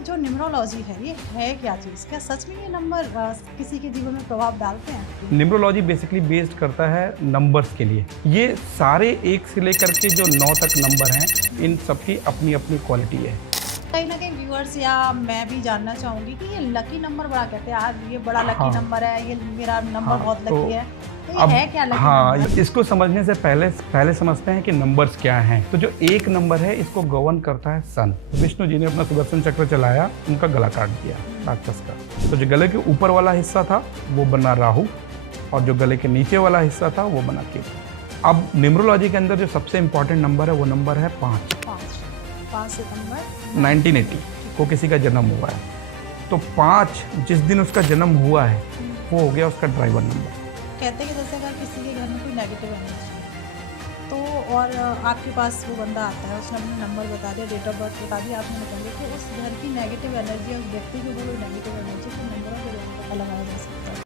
जो न्यूमरोलॉजी है ये है क्या चीज़? क्या सच में ये नंबर किसी के जीवन में प्रभाव डालते हैं? न्यूमरोलॉजी बेसिकली बेस्ड करता है नंबर्स के लिए। ये सारे एक से लेकर के जो 9 तक नंबर हैं, इन सबकी अपनी अपनी क्वालिटी है। कहीं ना कहीं व्यूअर्स या मैं भी जानना चाहूँगी कि ये लकी नंबर बड़ा कहते हैं, आज ये बड़ा लकी नंबर है, ये मेरा नंबर बहुत लकी है, तो ये है क्या लकी नंबर? इसको समझने से पहले समझते हैं कि नंबर्स क्या हैं। तो जो एक नंबर है इसको गवर्न करता है सन। विष्णु जी ने अपना सुदर्शन चक्र चलाया, उनका गला काट दिया राक्षस का। तो जो गले के ऊपर वाला हिस्सा था वो बना राहु, और जो गले के नीचे वाला हिस्सा था वो बना केतु। अब न्यूमरोलॉजी के अंदर जो सबसे इंपॉर्टेंट नंबर है वो नंबर है 5 सितंबर 1980 को किसी का जन्म हुआ है। तो 5 जिस दिन उसका जन्म हुआ है वो हो गया उसका ड्राइवर नंबर। कहते हैं कि जैसे अगर किसी के घर में कोई नेगेटिव एनर्जी है तो और आपके पास वो बंदा आता है, उसने अपना नंबर बता दिया, डेट ऑफ बर्थ बता दिया, आपने बता दिया कि उस घर की नेगेटिव एनर्जी, उस व्यक्ति के ऊपर कोई नेगेटिव एनर्जी तो नंबरों के द्वारा पता लगाया जा सकता है।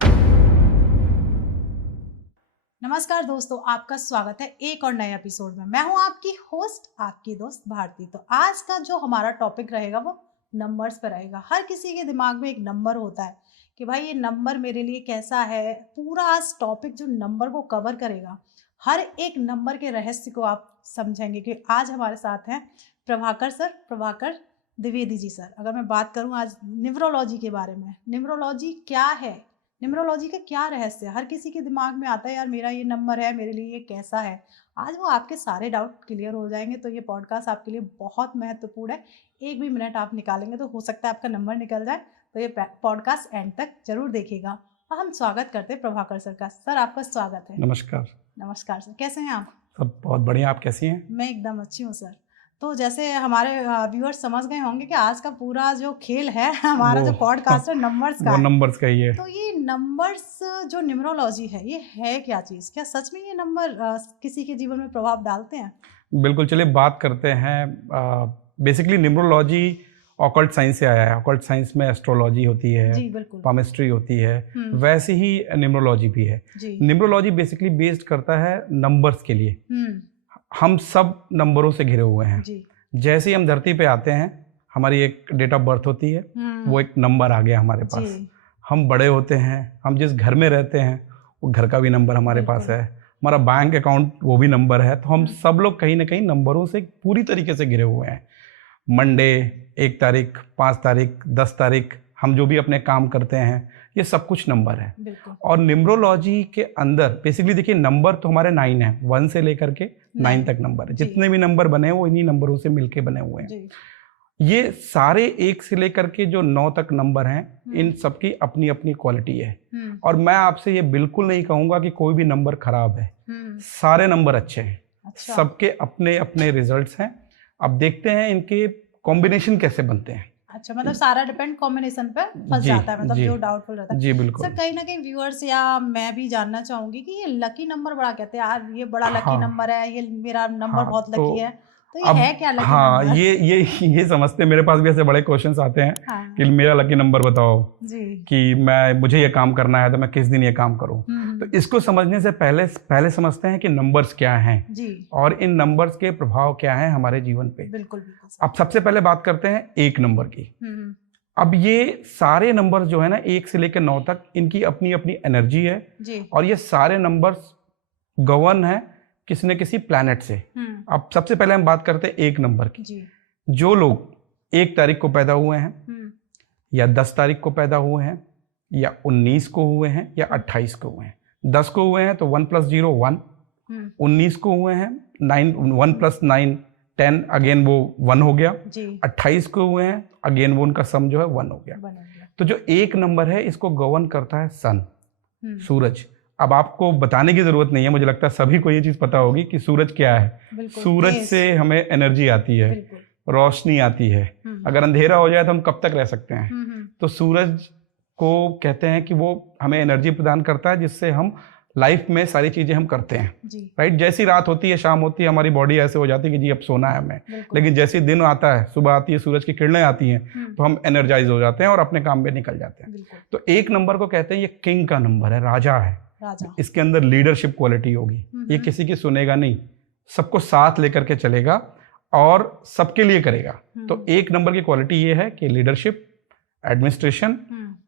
नमस्कार दोस्तों, आपका स्वागत है एक और नए एपिसोड में। मैं हूं आपकी होस्ट, आपकी दोस्त भारती। तो आज का जो हमारा टॉपिक रहेगा वो नंबर्स पर रहेगा। हर किसी के दिमाग में एक नंबर होता है कि भाई ये नंबर मेरे लिए कैसा है। पूरा आज टॉपिक जो नंबर को कवर करेगा, हर एक नंबर के रहस्य को आप समझेंगे। कि आज हमारे साथ हैं प्रभाकर सर, प्रभाकर द्विवेदी जी सर। अगर मैं बात करूं आज न्यूमरोलॉजी के बारे में, न्यूमरोलॉजी क्या है, न्यूमरोलॉजी का क्या रहस्य है। हर किसी के दिमाग में आता है यार मेरा ये नंबर है, मेरे लिए ये कैसा है। आज वो आपके सारे डाउट क्लियर हो जाएंगे। तो ये पॉडकास्ट आपके लिए बहुत महत्वपूर्ण है। एक भी मिनट आप निकालेंगे तो हो सकता है आपका नंबर निकल जाए। तो ये पॉडकास्ट एंड तक जरूर देखिएगा। और हम स्वागत करते हैं प्रभाकर सर का। सर आपका स्वागत है। नमस्कार। नमस्कार सर, कैसे हैं आप? सब बहुत बढ़िया, आप कैसी हैं? मैं एकदम अच्छी हूँ सर। तो जैसे हमारे व्यूअर्स समझ गए होंगे कि आज का पूरा जो खेल है हमारा जो पॉडकास्ट है नंबर्स का, वो नंबर्स का ही है। तो ये नंबर्स जो न्यूमरोलॉजी है ये है क्या चीज़? क्या सच में ये नंबर किसी के जीवन में प्रभाव डालते हैं? बिल्कुल, चलिए बात करते हैं। बेसिकली न्यूमरोलॉजी ऑकल्ट साइंस से आया है। ऑकल्ट साइंस में एस्ट्रोलॉजी होती है, पामिस्ट्री होती है, वैसे ही न्यूमरोलॉजी भी है। न्यूमरोलॉजी बेसिकली बेस्ड करता है नंबर्स के लिए। हम सब नंबरों से घिरे हुए हैं। जैसे ही हम धरती पे आते हैं, हमारी एक डेट ऑफ बर्थ होती है, वो एक नंबर आ गया हमारे पास। हम बड़े होते हैं, हम जिस घर में रहते हैं वो घर का भी नंबर हमारे पास है, हमारा बैंक अकाउंट वो भी नंबर है। तो हम सब लोग कहीं ना कहीं नंबरों से पूरी तरीके से घिरे हुए हैं। मंडे 1 तारीख, 5 तारीख, 10 तारीख, हम जो भी अपने काम करते हैं ये सब कुछ नंबर है। और न्यूमरोलॉजी के अंदर बेसिकली देखिए, नंबर तो हमारे 9 है, 1 से लेकर के 9 तक नंबर है। जितने भी नंबर बने हैं वो इन्हीं नंबरों से मिलके बने हुए हैं। ये सारे 1 से लेकर के जो 9 तक नंबर हैं, इन सबकी अपनी अपनी क्वालिटी है। और मैं आपसे ये बिल्कुल नहीं कहूंगा कि कोई भी नंबर खराब है। सारे नंबर अच्छे हैं। अच्छा। सबके अपने अपने रिजल्ट्स हैं। अब देखते हैं इनके कॉम्बिनेशन कैसे बनते हैं। अच्छा, मतलब सारा डिपेंड कॉम्बिनेशन पे फंस जाता है, मतलब जो डाउटफुल रहता है। जी बिल्कुल सर, कहीं ना कहीं व्यूअर्स या मैं भी जानना चाहूंगी कि ये लकी नंबर बड़ा कहते हैं यार ये बड़ा लकी नंबर है, ये मेरा नंबर बहुत लकी है, तो ये है क्या लकी नंबर? ये समझते, मेरे पास भी ऐसे बड़े क्वेश्चंस आते हैं कि मेरा लकी नंबर बताओ जी, कि मुझे ये काम करना है तो मैं किस दिन ये काम करूं। तो इसको समझने से पहले समझते हैं कि नंबर्स क्या हैं जी, और इन नंबर्स के प्रभाव क्या हैं हमारे जीवन पे। बिल्कुल। अब सबसे पहले बात करते हैं 1 नंबर की। अब ये सारे नंबर जो है ना 1 से लेकर 9 तक, इनकी अपनी अपनी एनर्जी है जी। और ये सारे नंबर्स गवर्न है किसी न किसी प्लैनेट से। अब सबसे पहले हम बात करते हैं 1 नंबर की जी। जो लोग 1 तारीख को पैदा हुए हैं, या 10 तारीख को पैदा हुए हैं, या 19 को हुए हैं, या 28 को हुए हैं। 10 को हुए हैं तो 1 + 0 1, 19 को हुए हैं 1 + 9 10, अगेन वो 1 हो गया। 28 को हुए हैं, अगेन वो उनका सम जो है 1 हो गया। तो जो 1 नंबर है इसको गवर्न करता है सन, सूरज। अब आपको बताने की जरूरत नहीं है, मुझे लगता है सभी को ये चीज पता होगी कि सूरज क्या है। सूरज से हमें एनर्जी आती है, रोशनी आती है। अगर अंधेरा हो जाए तो हम कब तक रह सकते हैं? तो सूरज को कहते हैं कि वो हमें एनर्जी प्रदान करता है, जिससे हम लाइफ में सारी चीजें हम करते हैं। राइट, जैसी रात होती है, शाम होती है, हमारी बॉडी ऐसे हो जाती है कि जी अब सोना है हमें। लेकिन जैसे दिन आता है, सुबह आती है, सूरज की किरणें आती हैं, तो हम एनर्जाइज हो जाते हैं और अपने काम में निकल जाते हैं। तो 1 नंबर को कहते हैं ये किंग का नंबर है, राजा है। इसके अंदर लीडरशिप क्वालिटी होगी। ये किसी की सुनेगा नहीं, सबको साथ लेकर के चलेगा और सबके लिए करेगा। तो 1 नंबर की क्वालिटी ये है कि लीडरशिप, एडमिनिस्ट्रेशन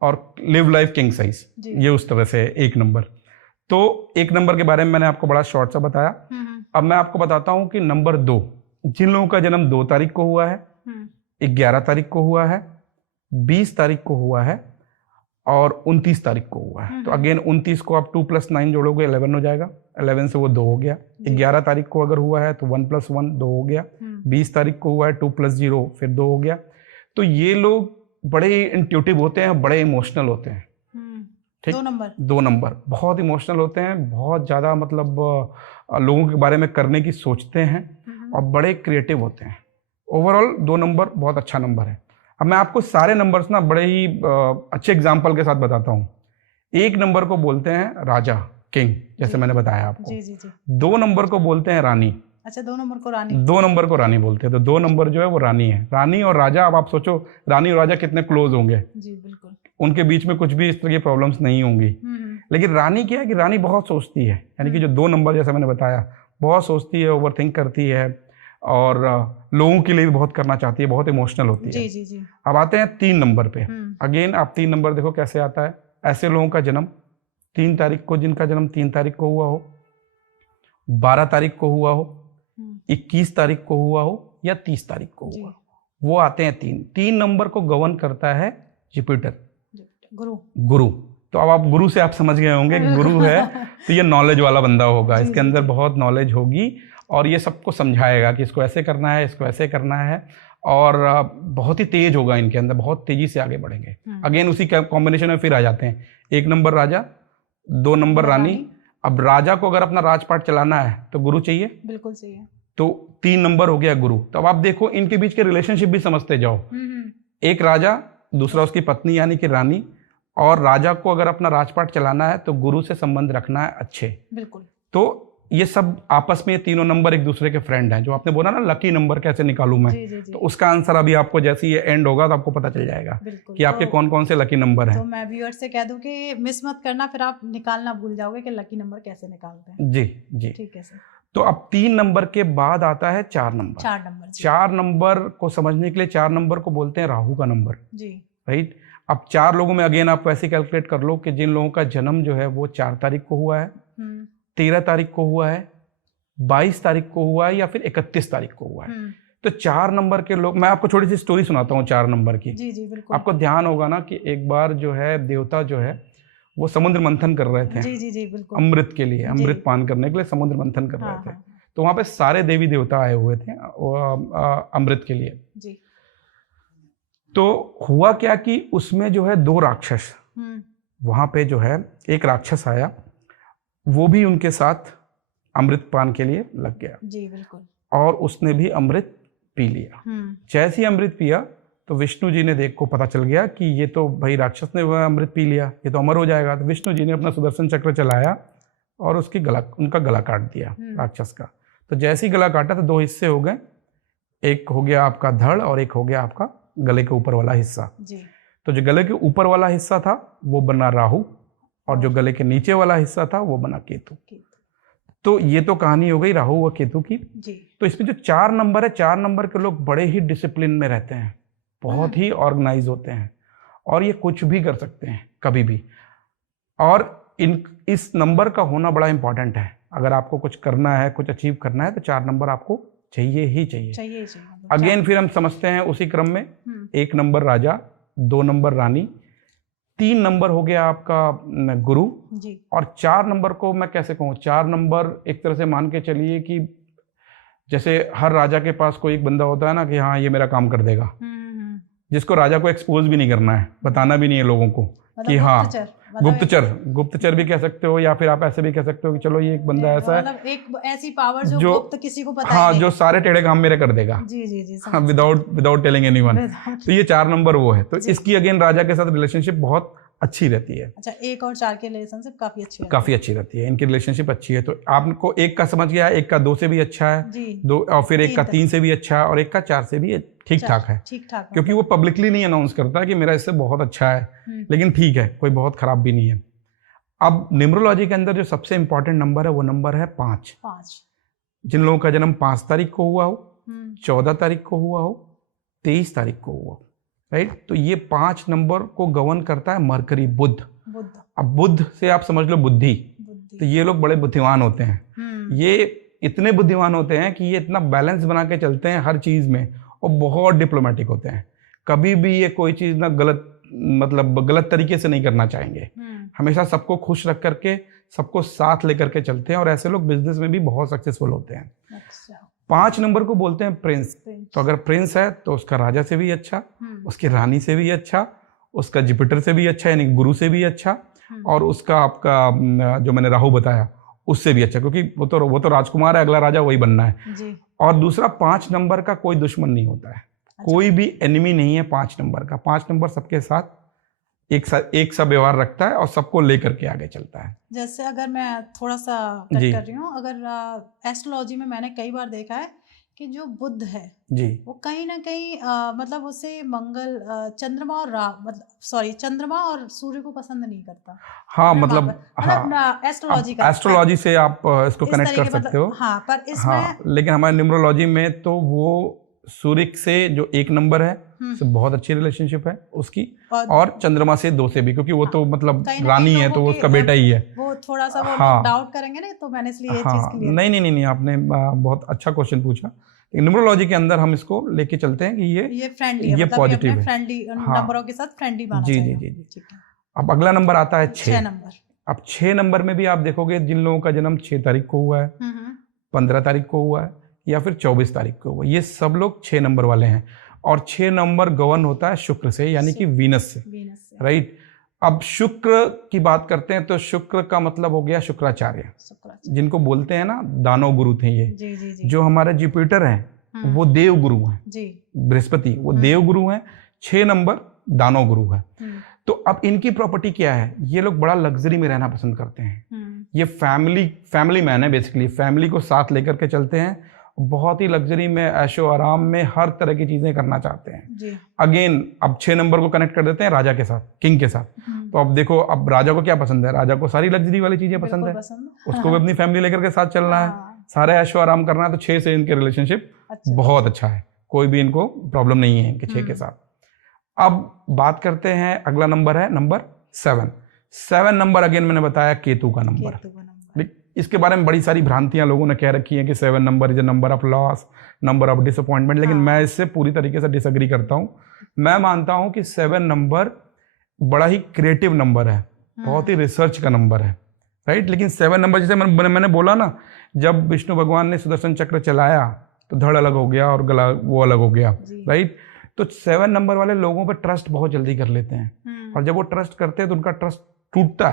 और लिव लाइफ किंग साइज, ये उस तरह से 1 नंबर। तो 1 नंबर के बारे में मैंने आपको बड़ा शॉर्ट सा बताया। अब मैं आपको बताता हूं कि नंबर 2, जिन लोगों का जन्म 2 तारीख को हुआ है, 11 तारीख को हुआ है, 20 तारीख को हुआ है और 29 तारीख को हुआ है। तो अगेन 29 को आप 2 + 9 जोड़ोगे 11 हो जाएगा, 11 से वो 2 हो गया। 11 तारीख को अगर हुआ है तो 1 + 1 2 हो गया। 20 तारीख को हुआ है 2 + 0 फिर 2 हो गया। तो ये लोग बड़े इंट्यूटिव होते हैं, बड़े इमोशनल होते हैं। ठीक, 2 नंबर बहुत इमोशनल होते हैं, बहुत ज़्यादा मतलब लोगों के बारे में करने की सोचते हैं और बड़े क्रिएटिव होते हैं। ओवरऑल 2 नंबर बहुत अच्छा नंबर है। अब मैं आपको सारे नंबर्स ना बड़े ही अच्छे एग्जाम्पल के साथ बताता हूँ। 1 नंबर को बोलते हैं राजा, किंग, जैसे मैंने बताया आपको। 2 नंबर को बोलते हैं रानी। अच्छा, 2 नंबर को रानी। 2 नंबर को रानी बोलते हैं। तो 2 नंबर जो है वो रानी है। रानी और राजा, अब आप सोचो रानी और राजा कितने क्लोज होंगे। जी बिल्कुल। उनके बीच में कुछ भी इस तरह की प्रॉब्लम्स नहीं होंगी। लेकिन रानी क्या है कि रानी बहुत सोचती है, यानी कि जो 2 नंबर जैसा मैंने बताया, बहुत सोचती है, ओवरथिंक करती है और लोगों के लिए भी बहुत करना चाहती है, बहुत इमोशनल होती है। जी जी जी। अब आते हैं 3 नंबर पे। अगेन आप 3 नंबर देखो कैसे आता है। ऐसे लोगों का जन्म 3 तारीख को, जिनका जन्म 3 तारीख को हुआ हो, 12 तारीख को हुआ हो, 21 तारीख को हुआ हो या 30 तारीख को हुआ, वो आते हैं 3 नंबर को गवर्न करता है जुपिटर, गुरु। तो अब आप गुरु से आप समझ गए होंगे कि गुरु है तो ये नॉलेज वाला बंदा होगा, इसके अंदर बहुत नॉलेज होगी और ये सबको समझाएगा कि इसको ऐसे करना है, इसको ऐसे करना है, और बहुत ही तेज होगा इनके अंदर, बहुत तेजी से आगे बढ़ेंगे। अगेन उसी कॉम्बिनेशन में फिर आ जाते हैं 1 नंबर राजा, 2 नंबर रानी। अब राजा को अगर अपना राजपाट चलाना है तो गुरु चाहिए, बिल्कुल चाहिए। तो 3 नंबर हो गया गुरु। तो अब आप देखो इनके बीच के रिलेशनशिप भी समझते जाओ। एक राजा, दूसरा उसकी पत्नी यानी कि रानी, और राजा को अगर अपना राजपाट चलाना है तो गुरु से संबंध रखना है अच्छे। बिल्कुल। तो ये सब आपस में, ये तीनों नंबर एक दूसरे के फ्रेंड हैं। जो आपने बोला ना लकी नंबर कैसे निकालूं मैं, जी, जी, जी। तो उसका आंसर अभी आपको जैसे ये एंड होगा तो आपको पता चल जाएगा कि आपके कौन कौन से लकी नंबर हैं। तो मैं व्यूअर्स से कह दूं कि मिस मत करना, फिर आप निकालना भूल जाओगे कि लकी नंबर कैसे निकालते हैं। जी जी, ठीक है सर। तो अब 3 नंबर के बाद आता है 4 नंबर। 4 नंबर को समझने के लिए 4 नंबर को बोलते हैं राहु का नंबर। जी, राइट। अब 4 लोगों में अगेन आप वैसे कैलकुलेट कर लो कि जिन लोगों का जन्म जो है वो 4 तारीख को हुआ है, 13 तारीख को हुआ है, 22 तारीख को हुआ है या फिर 31 तारीख को हुआ है। तो 4 नंबर के लोग, मैं आपको थोड़ी सी स्टोरी सुनाता हूँ 4 नंबर की। जी जी बिल्कुल। आपको ध्यान होगा ना कि एक बार जो है देवता जो है वो समुद्र मंथन कर रहे थे। जी जी जी बिल्कुल। अमृत के लिए, अमृत पान करने के लिए समुद्र मंथन कर रहे थे। तो वहां पे सारे देवी देवता आए हुए थे अमृत के लिए। जी। तो हुआ क्या कि उसमें जो है 2 राक्षस, वहां पे जो है एक राक्षस आया, वो भी उनके साथ अमृत पान के लिए लग गया। जी बिल्कुल। और उसने भी अमृत पी लिया। जैसे ही अमृत पिया तो विष्णु जी ने को पता चल गया कि ये तो भाई राक्षस ने वह अमृत पी लिया, ये तो अमर हो जाएगा। तो विष्णु जी ने अपना सुदर्शन चक्र चलाया और उनका गला काट दिया राक्षस का। तो जैसे ही गला काटा तो 2 हिस्से हो गए, एक हो गया आपका धड़ और एक हो गया आपका गले के ऊपर वाला हिस्सा। जी। तो जो गले के ऊपर वाला हिस्सा था वो बना राहु और जो गले के नीचे वाला हिस्सा था वो बना केतु। तो ये तो कहानी हो गई राहु व केतु की। जी। तो इसमें जो 4 नंबर है, 4 नंबर के लोग बड़े ही डिसिप्लिन में रहते हैं, बहुत ही ऑर्गेनाइज होते हैं और ये कुछ भी कर सकते हैं कभी भी। और इस नंबर का होना बड़ा इंपॉर्टेंट है। अगर आपको कुछ करना है, कुछ अचीव करना है तो 4 नंबर आपको चाहिए ही चाहिए। अगेन फिर हम समझते हैं उसी क्रम में 1 नंबर राजा, 2 नंबर रानी, 3 नंबर हो गया आपका गुरु जी। और 4 नंबर को मैं कैसे कहूँ, 4 नंबर एक तरह से मान के चलिए कि जैसे हर राजा के पास कोई एक बंदा होता है ना कि हाँ ये मेरा काम कर देगा, जिसको राजा को एक्सपोज भी नहीं करना है, बताना भी नहीं है लोगों को कि हाँ गुप्तचर भी कह सकते हो, या फिर आप ऐसे भी कह सकते हो कि चलो ये एक बंदा ऐसा है, एक ऐसी पावर जो गुप्त किसी को पता हाँ, जो सारे टेढ़े काम मेरे कर देगा। जी जी जी, विदाउट टेलिंग एनीवन। तो ये 4 नंबर वो है। तो इसकी अगेन राजा के साथ रिलेशनशिप बहुत अच्छी रहती है। अच्छा, 1 और 4 की रिलेशनशिप काफी अच्छी रहती है। इनकी रिलेशनशिप अच्छी है। तो आपको 1 का समझ गया, 1 का 2 से भी अच्छा है, 2 और फिर 1 का 3 से भी अच्छा है और 1 का 4 से भी ठीक ठाक है। क्योंकि वो पब्लिकली नहीं अनाउंस करता कि मेरा इससे बहुत अच्छा है, लेकिन ठीक है, कोई बहुत खराब भी नहीं है। अब न्यूमरोलॉजी के अंदर जो सबसे इंपॉर्टेंट नंबर है वो नंबर है 5। जिन लोगों का जन्म 5 तारीख को हुआ हो, 14 तारीख को हुआ हो, 23 तारीख को हुआ, राइट। तो ये 5 नंबर को गवर्न करता है मरकरी, बुध। अब बुध से आप समझ लो बुद्धि। तो ये लोग बड़े बुद्धिमान होते हैं। ये इतने बुद्धिमान होते हैं कि ये इतना बैलेंस बना के चलते हैं हर चीज में, और बहुत डिप्लोमेटिक होते हैं। कभी भी ये कोई चीज ना गलत तरीके से नहीं करना चाहेंगे। हमेशा सबको खुश रख करके, सबको साथ लेकर के चलते हैं, और ऐसे लोग बिजनेस में भी बहुत सक्सेसफुल होते हैं। 5 नंबर को बोलते हैं प्रिंस। तो अगर प्रिंस है तो उसका राजा से भी अच्छा, उसकी रानी से भी अच्छा, उसका जुपिटर से भी अच्छा, यानी गुरु से भी अच्छा, और उसका आपका जो मैंने राहु बताया उससे भी अच्छा, क्योंकि वो तो राजकुमार है, अगला राजा वही बनना है जी। और दूसरा 5 नंबर का कोई दुश्मन नहीं होता है। अच्छा। कोई भी एनिमी नहीं है 5 नंबर का। 5 नंबर सबके साथ एक सा व्यवहार रखता है और सबको लेकर के आगे चलता है। जैसे अगर मैं थोड़ा सा कट कर रही हूँ, अगर एस्ट्रोलॉजी में मैंने कई बार देखा है कि जो बुध है जी, वो कहीं ना कहीं मतलब उसे मंगल, चंद्रमा और सूर्य को पसंद नहीं करता। हाँ, मतलब एस्ट्रोलॉजी से आप इसको कनेक्ट कर सकते हो। हाँ, पर इसमें लेकिन हमारे न्यूमरोलॉजी में तो वो सूर्य से जो 1 नंबर है से बहुत अच्छी रिलेशनशिप है उसकी, और चंद्रमा से 2 से भी, क्योंकि वो तो मतलब रानी है, तो वो उसका बेटा ही है। वो थोड़ा सा डाउट करेंगे ना, तो मैंने इसलिए ये चीज क्लियर। नहीं, आपने बहुत अच्छा क्वेश्चन पूछा। न्यूमरोलॉजी के अंदर हम इसको लेके चलते हैं कि ये फ्रेंडली है, ये पॉजिटिव है, फ्रेंडली नंबरों के साथ फ्रेंडली माना जाएगा। जी। अब अगला नंबर आता है 6 नंबर। अब 6 नंबर में भी आप देखोगे जिन लोगों का जन्म 6 तारीख को हुआ है, 15 तारीख को हुआ है, या फिर 24 तारीख को हुआ, ये सब लोग 6 नंबर वाले हैं। और 6 नंबर गवर्न होता है शुक्र से, यानी कि वीनस से, राइट। अब शुक्र की बात करते हैं तो शुक्र का मतलब हो गया शुक्राचार्य, जिनको बोलते हैं ना दानव गुरु थे ये। जी। जो हमारे जुपिटर हैं वो देव गुरु हैं, बृहस्पति वो देव गुरु हैं, 6 नंबर दानव गुरु है। तो अब इनकी प्रॉपर्टी क्या है, ये लोग बड़ा लग्जरी में रहना पसंद करते हैं। ये फैमिली मैन है, बेसिकली फैमिली को साथ लेकर के चलते हैं, बहुत ही लग्जरी में, ऐशो आराम में हर तरह की चीजें करना चाहते हैं। अगेन अब 6 नंबर को कनेक्ट कर देते हैं राजा के साथ, किंग के साथ। तो अब देखो, अब राजा को क्या पसंद है, राजा को सारी लग्जरी वाली चीजें पसंद है, उसको भी अपनी फैमिली लेकर के साथ चलना है, सारे ऐशो आराम करना है। तो 6 से इनके रिलेशनशिप बहुत अच्छा है, कोई भी इनको प्रॉब्लम नहीं है इनके 6 के साथ। अब बात करते हैं, अगला नंबर है नंबर 7 नंबर। अगेन मैंने बताया केतु का नंबर। इसके बारे में बड़ी सारी भ्रांतियां लोगों ने कह रखी हैं कि 7 number is a number of loss, number of disappointment, लेकिन मैं इससे पूरी तरीके से डिसएग्री करता हूं। मैं मानता हूं कि 7 नंबर बड़ा ही क्रिएटिव नंबर है, बहुत ही रिसर्च का नंबर है, राइट। लेकिन 7 नंबर, जैसे मैंने बोला ना, जब विष्णु भगवान ने सुदर्शन चक्र चलाया तो धड़ अलग हो गया और गला वो अलग हो गया, राइट। तो 7 नंबर वाले लोगों पर ट्रस्ट बहुत जल्दी कर लेते हैं, और जब वो ट्रस्ट करते हैं तो उनका ट्रस्ट टूटता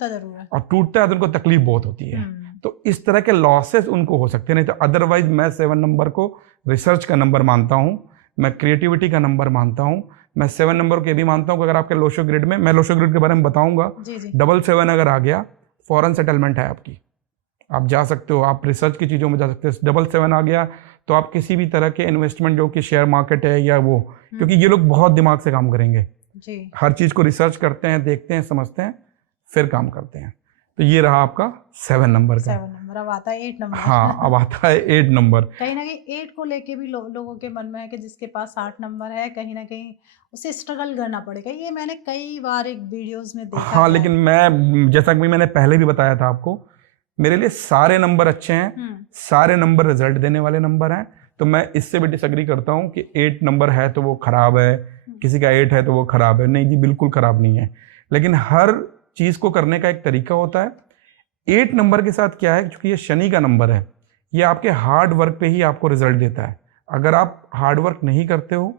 जरूर है, और टूटता है तो उनको तकलीफ बहुत होती है। तो इस तरह के लॉसेस उनको हो सकते हैं। नहीं तो अदरवाइज मैं 7 नंबर को रिसर्च का नंबर मानता हूं, मैं क्रिएटिविटी का नंबर मानता हूं, मैं 7 नंबर को ये भी मानता हूं कि अगर आपके लोशो ग्रिड में, मैं लोशो ग्रिड के बारे में बताऊंगा, 7 अगर आ गया, फॉरेन सेटलमेंट है आपकी, आप जा सकते हो, आप रिसर्च की चीजों में जा सकते हो। 7 आ गया तो आप किसी भी तरह के इन्वेस्टमेंट, जो कि शेयर मार्केट है या वो, क्योंकि ये लोग बहुत दिमाग से काम करेंगे, हर चीज को रिसर्च करते हैं, देखते हैं, समझते हैं, फिर काम करते हैं। तो ये रहा आपका 7 नंबर का। 7 नंबर। अब आता है 8 नंबर। हाँ, अब आता है 8 नंबर। कहीं ना कहीं 8 को लेके भी लोगों के मन में है कि जिसके पास 8 नंबर है, कहीं ना कहीं उसे स्ट्रगल करना पड़ेगा। ये मैंने कई बार एक वीडियोस में देखा। हाँ, लेकिन मैं, जैसा कि मैंने पहले भी बताया था आपको, मेरे लिए सारे नंबर अच्छे हैं, सारे नंबर रिजल्ट देने वाले नंबर हैं। तो मैं इससे भी डिसएग्री करता हूँ कि 8 नंबर है तो वो खराब है, किसी का 8 है तो वो खराब है। नहीं जी, बिल्कुल खराब नहीं है, लेकिन हर चीज को करने का एक तरीका होता है। 8 नंबर के साथ क्या है, क्योंकि ये शनि का नंबर है, ये आपके हार्ड वर्क पे ही आपको रिजल्ट देता है। अगर आप हार्ड वर्क नहीं करते हो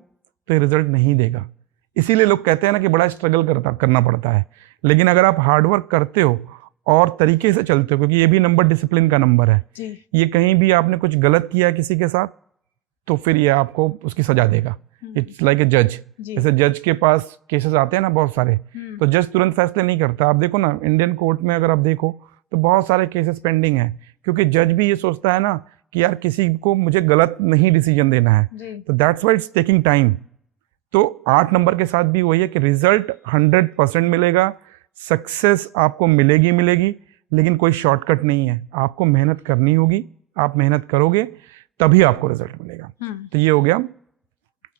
तो ये रिजल्ट नहीं देगा। इसीलिए लोग कहते हैं ना कि बड़ा स्ट्रगल करना पड़ता है। लेकिन अगर आप हार्ड वर्क करते हो और तरीके से चलते हो, क्योंकि ये भी नंबर डिसिप्लिन का नंबर है, ये कहीं भी आपने कुछ गलत किया किसी के साथ तो फिर ये आपको उसकी सजा देगा। इट्स लाइक ए जज। जैसे जज के पास केसेस आते हैं ना बहुत सारे, तो जज तुरंत फैसले नहीं करता। आप देखो ना, इंडियन कोर्ट में अगर आप देखो तो बहुत सारे केसेस पेंडिंग हैं, क्योंकि जज भी ये सोचता है ना कि यार किसी को मुझे गलत नहीं डिसीजन देना है, तो that's why it's taking time. तो 8 नंबर के साथ भी वही है कि रिजल्ट 100% मिलेगा, सक्सेस आपको मिलेगी, लेकिन कोई शॉर्टकट नहीं है, आपको मेहनत करनी होगी। आप मेहनत करोगे तभी आपको रिजल्ट मिलेगा। तो ये हो गया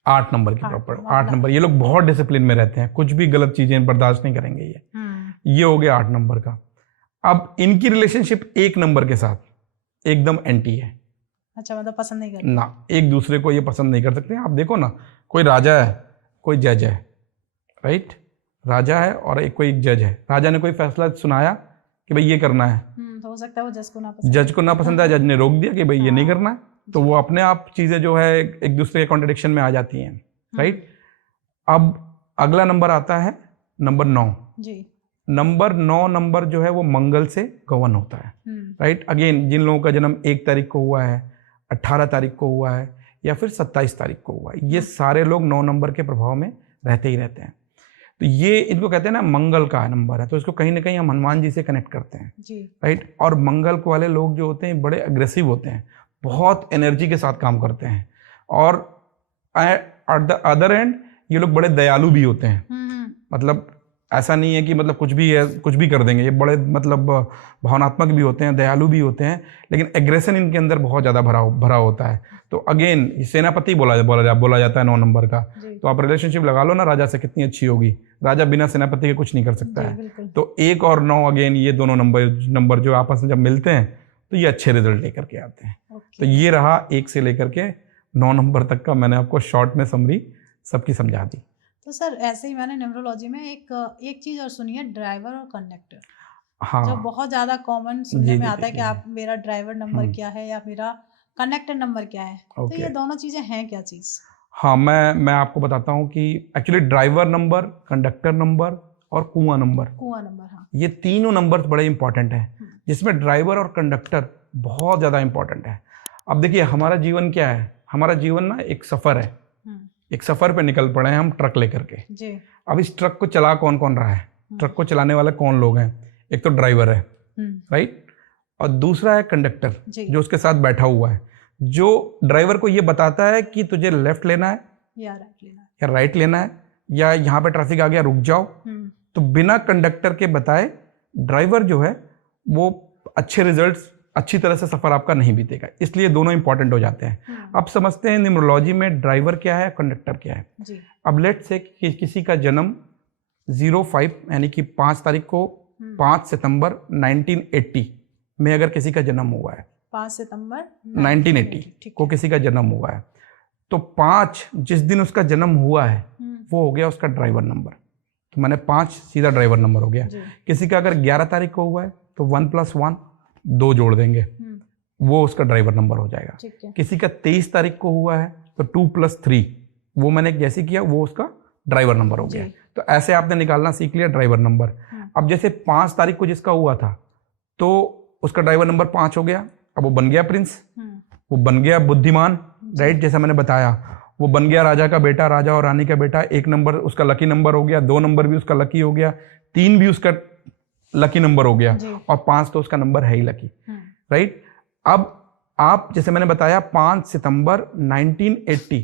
8 नंबर की प्रॉपर। 8 नंबर, ये लोग बहुत डिसिप्लिन में रहते हैं, कुछ भी गलत चीजें बर्दाश्त नहीं करेंगे ये हो गया 8 नंबर का। अब इनकी रिलेशनशिप 1 नंबर के साथ एकदम एंटी है। अच्छा, मतलब पसंद नहीं करते ना, एक दूसरे को ये पसंद नहीं कर सकते। आप देखो ना, कोई राजा है, कोई जज है, राइट? राजा है और एक कोई जज है। राजा ने कोई फैसला सुनाया कि भाई ये करना है, तो हो सकता है वो जज को ना पसंद है, जज ने रोक दिया कि भाई ये नहीं करना है, तो वो अपने आप चीजें जो है एक दूसरे के कॉन्ट्रडिक्शन में आ जाती हैं, राइट? अब अगला नंबर आता है नंबर 9 जी। नंबर 9 नंबर जो है वो मंगल से गवर्न होता है, राइट? अगेन, जिन लोगों का जन्म 1 तारीख को हुआ है, 18 तारीख को हुआ है या फिर 27 तारीख को हुआ है, ये सारे लोग 9 नंबर के प्रभाव में रहते ही रहते हैं। तो ये इनको कहते हैं ना मंगल का नंबर है, तो इसको कहीं ना कहीं हम हनुमान जी से कनेक्ट करते हैं जी, राइट? और मंगल वाले लोग जो होते हैं बड़े अग्रेसिव होते हैं, बहुत एनर्जी के साथ काम करते हैं, और एट द अदर एंड ये लोग बड़े दयालु भी होते हैं। मतलब ऐसा नहीं है कि मतलब कुछ भी है, कुछ भी कर देंगे, ये बड़े मतलब भावनात्मक भी होते हैं, दयालु भी होते हैं, लेकिन एग्रेशन इनके अंदर बहुत ज़्यादा भरा होता है। तो अगेन सेनापति बोला जाता है 9 नंबर का। तो आप रिलेशनशिप लगा लो ना राजा से, कितनी अच्छी होगी। राजा बिना सेनापति के कुछ नहीं कर सकता है। तो 1 और 9 अगेन ये दोनों नंबर जो आपस में जब मिलते हैं तो ये अच्छे रिजल्ट लेकर के आते हैं। तो ये रहा 1 से लेकर के 9 नंबर तक का, मैंने आपको शॉर्ट में समरी सबकी समझा दी। तो सर ऐसे ही मैंने न्यूमरोलॉजी में एक चीज और सुनी है, ड्राइवर और कंडक्टर। हाँ, जो बहुत ज्यादा कॉमन सुनने में आता है कि आप मेरा ड्राइवर नंबर क्या है या मेरा कंडक्टर नंबर क्या है। तो ये दोनों चीजें हैं क्या चीज? हाँ, मैं आपको बताता हूँ कि actually driver number, conductor number और कुआं नंबर, हाँ, ये तीनों नंबर बड़े इंपॉर्टेंट हैं, जिसमें ड्राइवर और कंडक्टर बहुत ज्यादा इंपॉर्टेंट है। अब देखिए, हमारा जीवन क्या है? हमारा जीवन ना एक सफर है, एक सफर पे निकल पड़े हैं हम ट्रक लेकर के जी। अब इस ट्रक को चला कौन कौन रहा है? ट्रक को चलाने वाले कौन लोग हैं? एक तो ड्राइवर है, राइट, और दूसरा है कंडक्टर जो उसके साथ बैठा हुआ है, जो ड्राइवर को ये बताता है कि तुझे लेफ्ट लेना है या राइट लेना है, या यहाँ पे ट्रैफिक आ गया रुक जाओ। तो बिना कंडक्टर के बताए ड्राइवर जो है वो अच्छे रिजल्ट्स, अच्छी तरह से सफर आपका नहीं बीतेगा, इसलिए दोनों इंपॉर्टेंट हो जाते हैं। अब समझते हैं न्यूमरोलॉजी में ड्राइवर क्या है, कंडक्टर क्या है जी। अब लेट्स से कि किसी का जन्म 05 यानी कि 5 तारीख को 5 सितंबर 1980 में अगर किसी का जन्म हुआ है, 5 सितंबर 1980 को किसी का जन्म हुआ है, तो 5 जिस दिन उसका जन्म हुआ है वो हो गया उसका ड्राइवर नंबर। तो मैंने 5 सीधा ड्राइवर नंबर हो गया। किसी का अगर 11 तारीख को हुआ है तो 1 + 1 2 जोड़ देंगे, वो उसका ड्राइवर नंबर हो जाएगा। किसी का 23 तारीख को हुआ है तो 2 + 3, वो मैंने जैसे किया वो उसका ड्राइवर नंबर हो गया। तो ऐसे आपने निकालना सीख लिया ड्राइवर नंबर। अब जैसे 5 तारीख को जिसका हुआ था तो उसका ड्राइवर नंबर 5 हो गया, अब वो बन गया प्रिंस, वो बन गया बुद्धिमान, राइट, जैसा मैंने बताया, वो बन गया राजा का बेटा, राजा और रानी का बेटा। 1 नंबर उसका लकी नंबर हो गया, 2 नंबर भी उसका लकी हो गया, 3 भी उसका लकी नंबर हो गया, और 5 तो उसका नंबर है ही लकी, राइट। अब आप जैसे मैंने बताया 5 सितंबर 1980,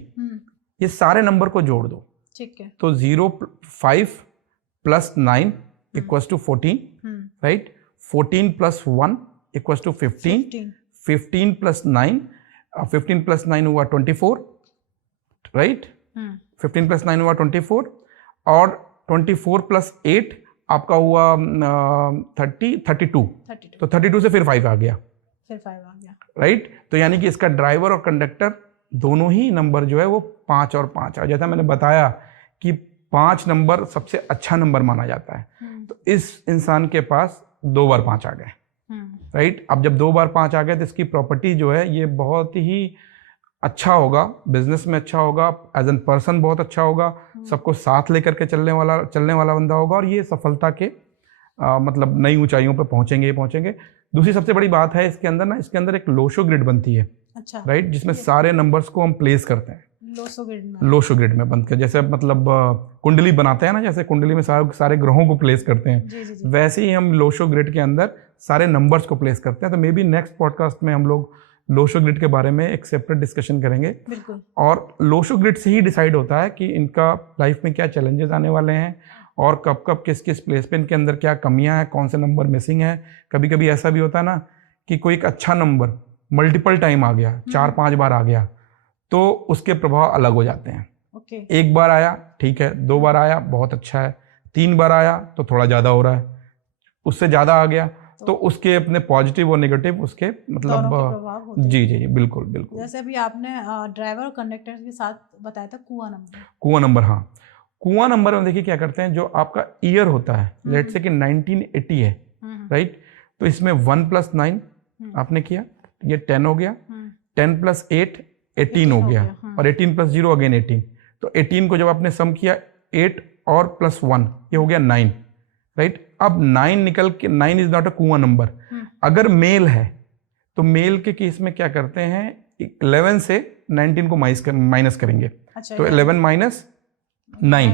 ये सारे नंबर को जोड़ दो, ठीक है, तो 05 + 9 = 14, राइट, 14 + 1 = 15, 15 + 9, 15 + 9 हुआ 24, राइट, 15 + 9 हुआ 24, और 24 + 8 आपका हुआ 32, तो 32 से फिर 5 आ गया, राइट। तो यानी कि इसका ड्राइवर और कंडक्टर दोनों ही नंबर जो है वो 5 और 5 है। जैसा मैंने बताया कि 5 नंबर सबसे अच्छा नंबर माना जाता है, तो इस इंसान के पास 2 बार 5 आ गए, राइट। अब जब 2 बार 5 आ गए तो इसकी प्रॉपर्टी जो है ये बहुत ही अच्छा होगा, बिजनेस में अच्छा होगा, एज एन पर्सन बहुत अच्छा होगा, सबको साथ लेकर के चलने वाला बंदा होगा, और ये सफलता के मतलब नई ऊंचाइयों पर पहुंचेंगे। दूसरी सबसे बड़ी बात है इसके अंदर ना, इसके अंदर एक लोशो ग्रिड बनती है, अच्छा, राइट, जिसमें सारे नंबर्स को हम प्लेस करते हैं लोशो ग्रिड में बंद कर, जैसे मतलब कुंडली बनाते हैं ना, जैसे कुंडली में सारे ग्रहों को प्लेस करते हैं, जी। वैसे ही हम लोशो ग्रिड के अंदर सारे नंबर्स को प्लेस करते हैं। तो मे बी नेक्स्ट पॉडकास्ट में हम लोग लोशो ग्रिड के बारे में एक सेपरेट डिस्कशन करेंगे, बिल्कुल। और लोशो ग्रिड से ही डिसाइड होता है कि इनका लाइफ में क्या चैलेंजेस आने वाले हैं, और कब कब किस प्लेस पे इनके अंदर क्या कमियां हैं, कौन से नंबर मिसिंग है। कभी कभी ऐसा भी होता है ना कि कोई एक अच्छा नंबर मल्टीपल टाइम आ गया, 4-5 बार आ गया, तो उसके प्रभाव अलग हो जाते हैं। एक बार आया ठीक है, 2 बार आया बहुत अच्छा है, 3 बार आया तो थोड़ा ज्यादा हो रहा है, उससे ज्यादा आ गया तो उसके अपने पॉजिटिव और नेगेटिव उसके मतलब जी जी जी बिल्कुल बिल्कुल। जैसे अभी आपने ड्राइवर और कंडक्टर के साथ बताया था कुआं नंबर। हाँ, कुआं नंबर में देखिए क्या करते हैं, जो आपका ईयर होता है लेट से कि 1980 है, राइट, तो इसमें 1 + 9 आपने किया, ये 10 हो गया, 10 + 8 18 हो गया, और 18 + 0 अगेन 18, तो 18 को जब आपने सम किया 8 और +1 ये हो गया 9, राइट। अब 9 निकल के 9 इज नॉट अ कुआं नंबर। अगर मेल है तो मेल के केस में क्या करते हैं, 11 से 19 को माइनस करेंगे, तो 11 - 9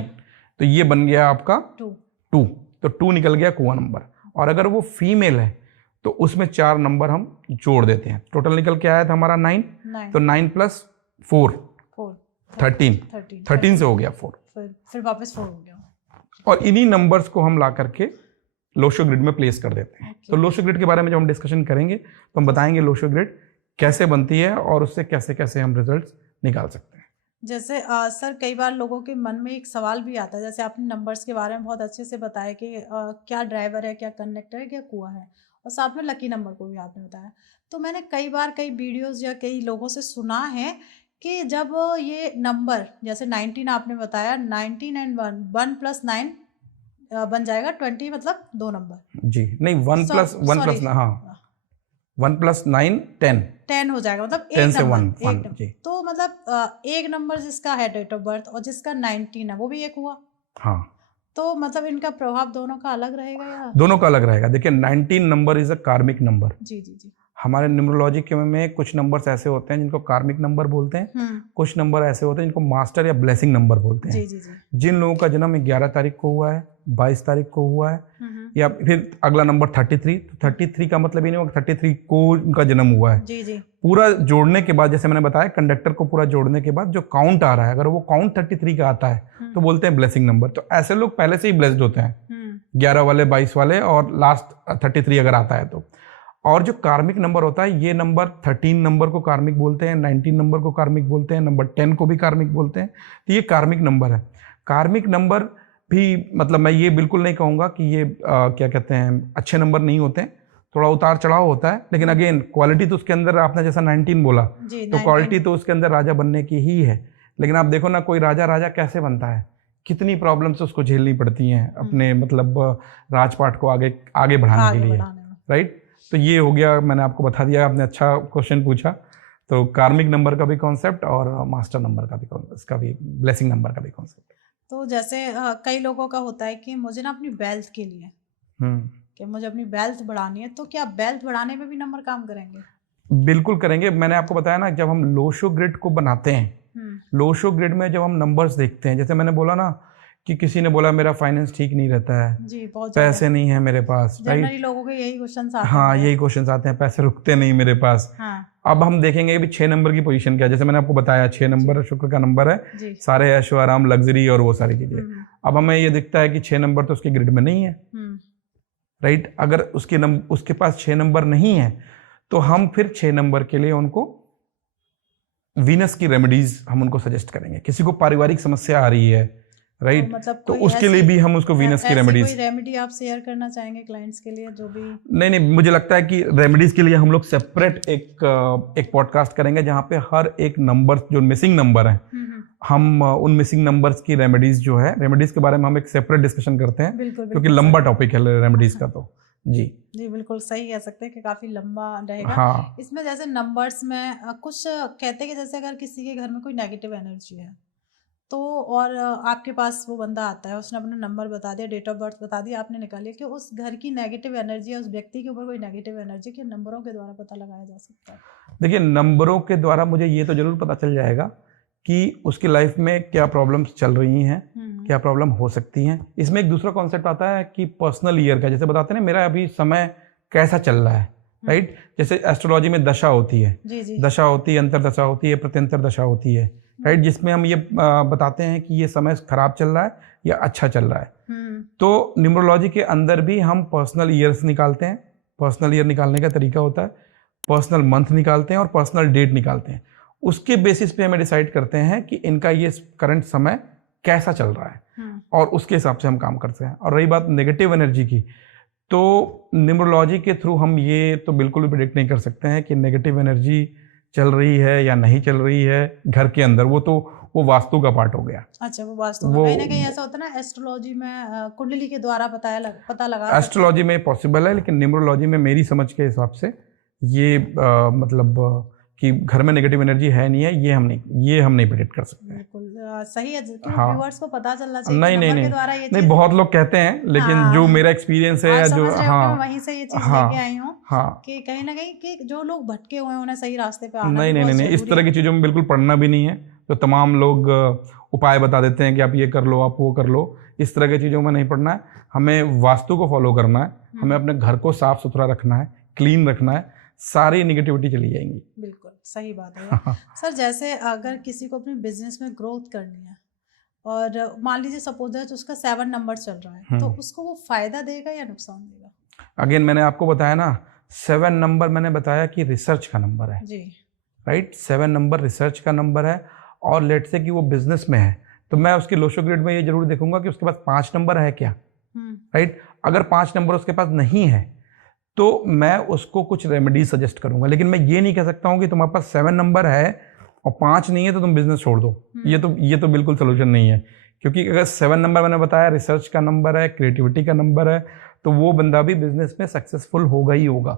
तो ये बन गया आपका 2, तो 2 निकल गया कुआं नंबर। और अगर वो फीमेल है तो उसमें 4 नंबर हम जोड़ देते हैं, टोटल निकल के आया था हमारा 9, तो 9 + 4 13 से हो गया 4, फिर वापस 4 हो गया। और इन्हीं नंबर्स को हम ला करके लोशो ग्रिड में प्लेस कर देते हैं। तो लोशो ग्रिड के बारे में जब हम डिस्कशन करेंगे तो हम बताएंगे लोशो ग्रिड कैसे बनती है और उससे कैसे कैसे हम रिजल्ट्स निकाल सकते हैं। जैसे सर कई बार लोगों के मन में एक सवाल भी आता है, जैसे आपने नंबर्स के बारे में बहुत अच्छे से बताया कि क्या ड्राइवर है, क्या कंडक्टर है, क्या कुआं है, और साथ में लकी नंबर को भी आपने बताया। तो मैंने कई बार कई वीडियोस या कई लोगों से सुना है कि जब ये नंबर जैसे 19 आपने बताया, 19 एंड 1 + 9 बन जाएगा 20, मतलब 2 नंबर जी, नहीं 1 + हाँ 1 + 9 10 हो जाएगा, मतलब 10 से 1 नंबर। जी। तो मतलब एक नंबर जिसका है डेट ऑफ बर्थ और जिसका 19 है वो भी एक हुआ। हाँ, तो मतलब इनका प्रभाव दोनों का अलग रहेगा या? दोनों का अलग रहेगा। देखिए 19 नंबर इज अ कार्मिक नंबर। जी जी जी। हमारे न्यूमरोलॉजी के में कुछ नंबर्स ऐसे होते हैं जिनको कार्मिक नंबर बोलते हैं, कुछ नंबर ऐसे होते हैं जिनको मास्टर या ब्लेसिंग नंबर बोलते हैं। जी जी जी। जिन लोगों का जन्म 11 तारीख को हुआ है, 22 तारीख को हुआ है, या फिर अगला नंबर 33, तो 33 का मतलब ये नहीं होगा 33 को उनका जन्म हुआ है। जी जी। पूरा जोड़ने के बाद, जैसे मैंने बताया कंडक्टर को पूरा जोड़ने के बाद जो काउंट आ रहा है, अगर वो काउंट 33 का आता है तो बोलते हैं ब्लेसिंग नंबर। तो ऐसे लोग पहले से ही ब्लेस्ड होते हैं, 11 वाले, 22 वाले, और लास्ट 33 अगर आता है तो। और जो कार्मिक नंबर होता है, ये नंबर 13 नंबर को कार्मिक बोलते हैं, 19 नंबर को कार्मिक बोलते हैं, नंबर 10 को भी कार्मिक बोलते हैं। तो ये कार्मिक नंबर है। कार्मिक नंबर भी मतलब मैं ये बिल्कुल नहीं कहूँगा कि ये क्या कहते हैं अच्छे नंबर नहीं होते हैं, थोड़ा उतार चढ़ाव होता है, लेकिन अगेन क्वालिटी तो उसके अंदर, आपने जैसा 19 बोला तो क्वालिटी तो उसके अंदर राजा बनने की ही है। लेकिन आप देखो ना, कोई राजा कैसे बनता है, कितनी प्रॉब्लम्स उसको झेलनी पड़ती हैं अपने मतलब राजपाट को आगे बढ़ाने के लिए, राइट। तो ये हो गया, मैंने आपको बता दिया, आपने अच्छा क्वेश्चन पूछा। तो कार्मिक नंबर का भी कॉन्सेप्ट और मास्टर नंबर का भी, इसका भी ब्लेसिंग नंबर का भी कॉन्सेप्ट। तो जैसे कई लोगों का होता है कि मुझे ना अपनी वेल्थ के लिए कि मुझे अपनी वेल्थ बढ़ानी है, तो क्या वेल्थ बढ़ाने में भी नंबर काम करेंगे? बिल्कुल करेंगे। मैंने आपको बताया ना, जब हम लोशो ग्रिड को बनाते हैं, लोशो ग्रिड में जब हम नंबर्स देखते हैं, जैसे मैंने बोला ना कि किसी ने बोला मेरा फाइनेंस ठीक नहीं रहता है जी, बहुत पैसे नहीं है मेरे पास, जनरली लोगों के यही क्वेश्चंस आते हैं। हाँ, यही क्वेश्चंस आते हैं, पैसे रुकते नहीं मेरे पास। अब हम देखेंगे भी 6 नंबर की पोजीशन क्या है। जैसे मैंने आपको बताया 6 नंबर शुक्र का नंबर है, सारे ऐशो आराम, लग्जरी और वो सारी चीजें। अब हमें ये दिखता है कि 6 नंबर तो उसके ग्रिड में नहीं है, राइट। अगर उसके पास 6 नंबर नहीं है तो हम फिर 6 नंबर के लिए उनको वीनस की रेमेडीज हम उनको सजेस्ट करेंगे। किसी को पारिवारिक समस्या आ रही है, राइट, तो उसके लिए भी हम उसको वीनस की रेमेडीज। कोई रेमेडी आप शेयर करना चाहेंगे क्लाइंट्स के लिए जो भी? नहीं, मुझे लगता है कि रेमेडीज के लिए हम लोग सेपरेट एक पॉडकास्ट करेंगे जहां पे हर एक नंबर, जो मिसिंग नंबर है, हम उन मिसिंग नंबर्स की रेमेडीज जो है, रेमेडीज के बारे में हम एक सेपरेट डिस्कशन करते हैं, क्योंकि लंबा टॉपिक है रेमेडीज का। तो जी बिल्कुल सही कह सकते हैं कि काफी लंबा रहेगा। हाँ। इसमें जैसे नंबर्स में कुछ कहते हैं कि जैसे अगर किसी के घर में कोई नेगेटिव एनर्जी है तो, और आपके पास वो बंदा आता है, उसने अपना नंबर बता दिया, डेट ऑफ बर्थ बता दिया, आपने निकालिया कि उस घर की नेगेटिव एनर्जी है, उस व्यक्ति के ऊपर कोई नेगेटिव एनर्जी, के नंबरों के द्वारा पता लगाया जा सकता है? देखिए, नंबरों के द्वारा मुझे ये तो जरूर पता चल जाएगा कि उसकी लाइफ में क्या प्रॉब्लम्स चल रही हैं, क्या प्रॉब्लम हो सकती हैं। इसमें एक दूसरा कॉन्सेप्ट आता है कि पर्सनल ईयर का, जैसे बताते हैं ना मेरा अभी समय कैसा चल रहा है, राइट। जैसे एस्ट्रोलॉजी में दशा होती है, दशा होती है, अंतर दशा होती है, प्रत्यंतर दशा होती है, राइट, जिसमें हम ये बताते हैं कि ये समय खराब चल रहा है या अच्छा चल रहा है। तो न्यूमरोलॉजी के अंदर भी हम पर्सनल ईयर्स निकालते हैं। पर्सनल ईयर निकालने का तरीका होता है, पर्सनल मंथ निकालते हैं और पर्सनल डेट निकालते हैं। उसके बेसिस पे हमें डिसाइड करते हैं कि इनका ये करंट समय कैसा चल रहा है और उसके हिसाब से हम काम करते हैं। और रही बात नेगेटिव एनर्जी की, तो न्यूमरोलॉजी के थ्रू हम ये तो बिल्कुल भी प्रेडिक्ट नहीं कर सकते हैं कि नेगेटिव एनर्जी चल रही है या नहीं चल रही है घर के अंदर। वो वास्तु का पार्ट हो गया। अच्छा, वो वास्तु में कहीं ना कहीं ऐसा होता है ना, एस्ट्रोलॉजी में कुंडली के द्वारा पता लगा एस्ट्रोलॉजी में पॉसिबल है, लेकिन न्यूमरोलॉजी में मेरी समझ के हिसाब से ये मतलब कि घर में नेगेटिव एनर्जी है नहीं है, ये हम नहीं प्रेडिक्ट कर सकते। बिल्कुल सही है, हाँ, व्यूअर्स को पता चलना चाहिए नहीं नंबर नहीं के द्वारा ये नहीं, बहुत लोग कहते हैं, लेकिन जो मेरा एक्सपीरियंस है या जो वहीं से ये चीज लेके आई हूँ कि कहीं ना कहीं कि जो लोग भटके हुए हैं उन्हें सही रास्ते पे आना नहीं, इस तरह की चीजों में बिल्कुल पढ़ना भी नहीं है। तो तमाम लोग उपाय बता देते हैं कि आप ये कर लो, आप वो कर लो, इस तरह की चीजों में नहीं पढ़ना है। हमें वास्तु को फॉलो करना है, हमें अपने घर को साफ सुथरा रखना है, क्लीन रखना है, सारी निगेटिविटी चली जाएंगी। बिल्कुल सही बात है। सर, जैसे अगर किसी को अपने बिजनेस में ग्रोथ करनी है और मान लीजिए सपोज है उसका 7 नंबर चल रहा है, तो उसको वो फायदा देगा या नुकसान देगा? अगेन मैंने आपको बताया ना, 7 नंबर मैंने बताया कि रिसर्च का नंबर है जी, राइट। 7 नंबर रिसर्च का नंबर है और लेट से कि वो बिजनेस में है, तो मैं उसकी लोशो ग्रेड में ये जरूर देखूंगा कि उसके पास 5 नंबर है क्या, राइट। अगर 5 नंबर उसके पास नहीं है तो मैं उसको कुछ रेमेडीज सजेस्ट करूंगा, लेकिन मैं ये नहीं कह सकता हूँ कि तुम्हारे पास 7 नंबर है और 5 नहीं है तो तुम बिजनेस छोड़ दो। ये तो बिल्कुल सोल्यूशन नहीं है, क्योंकि अगर 7 नंबर मैंने बताया रिसर्च का नंबर है, क्रिएटिविटी का नंबर है, तो वो बंदा भी बिजनेस में सक्सेसफुल होगा ही होगा।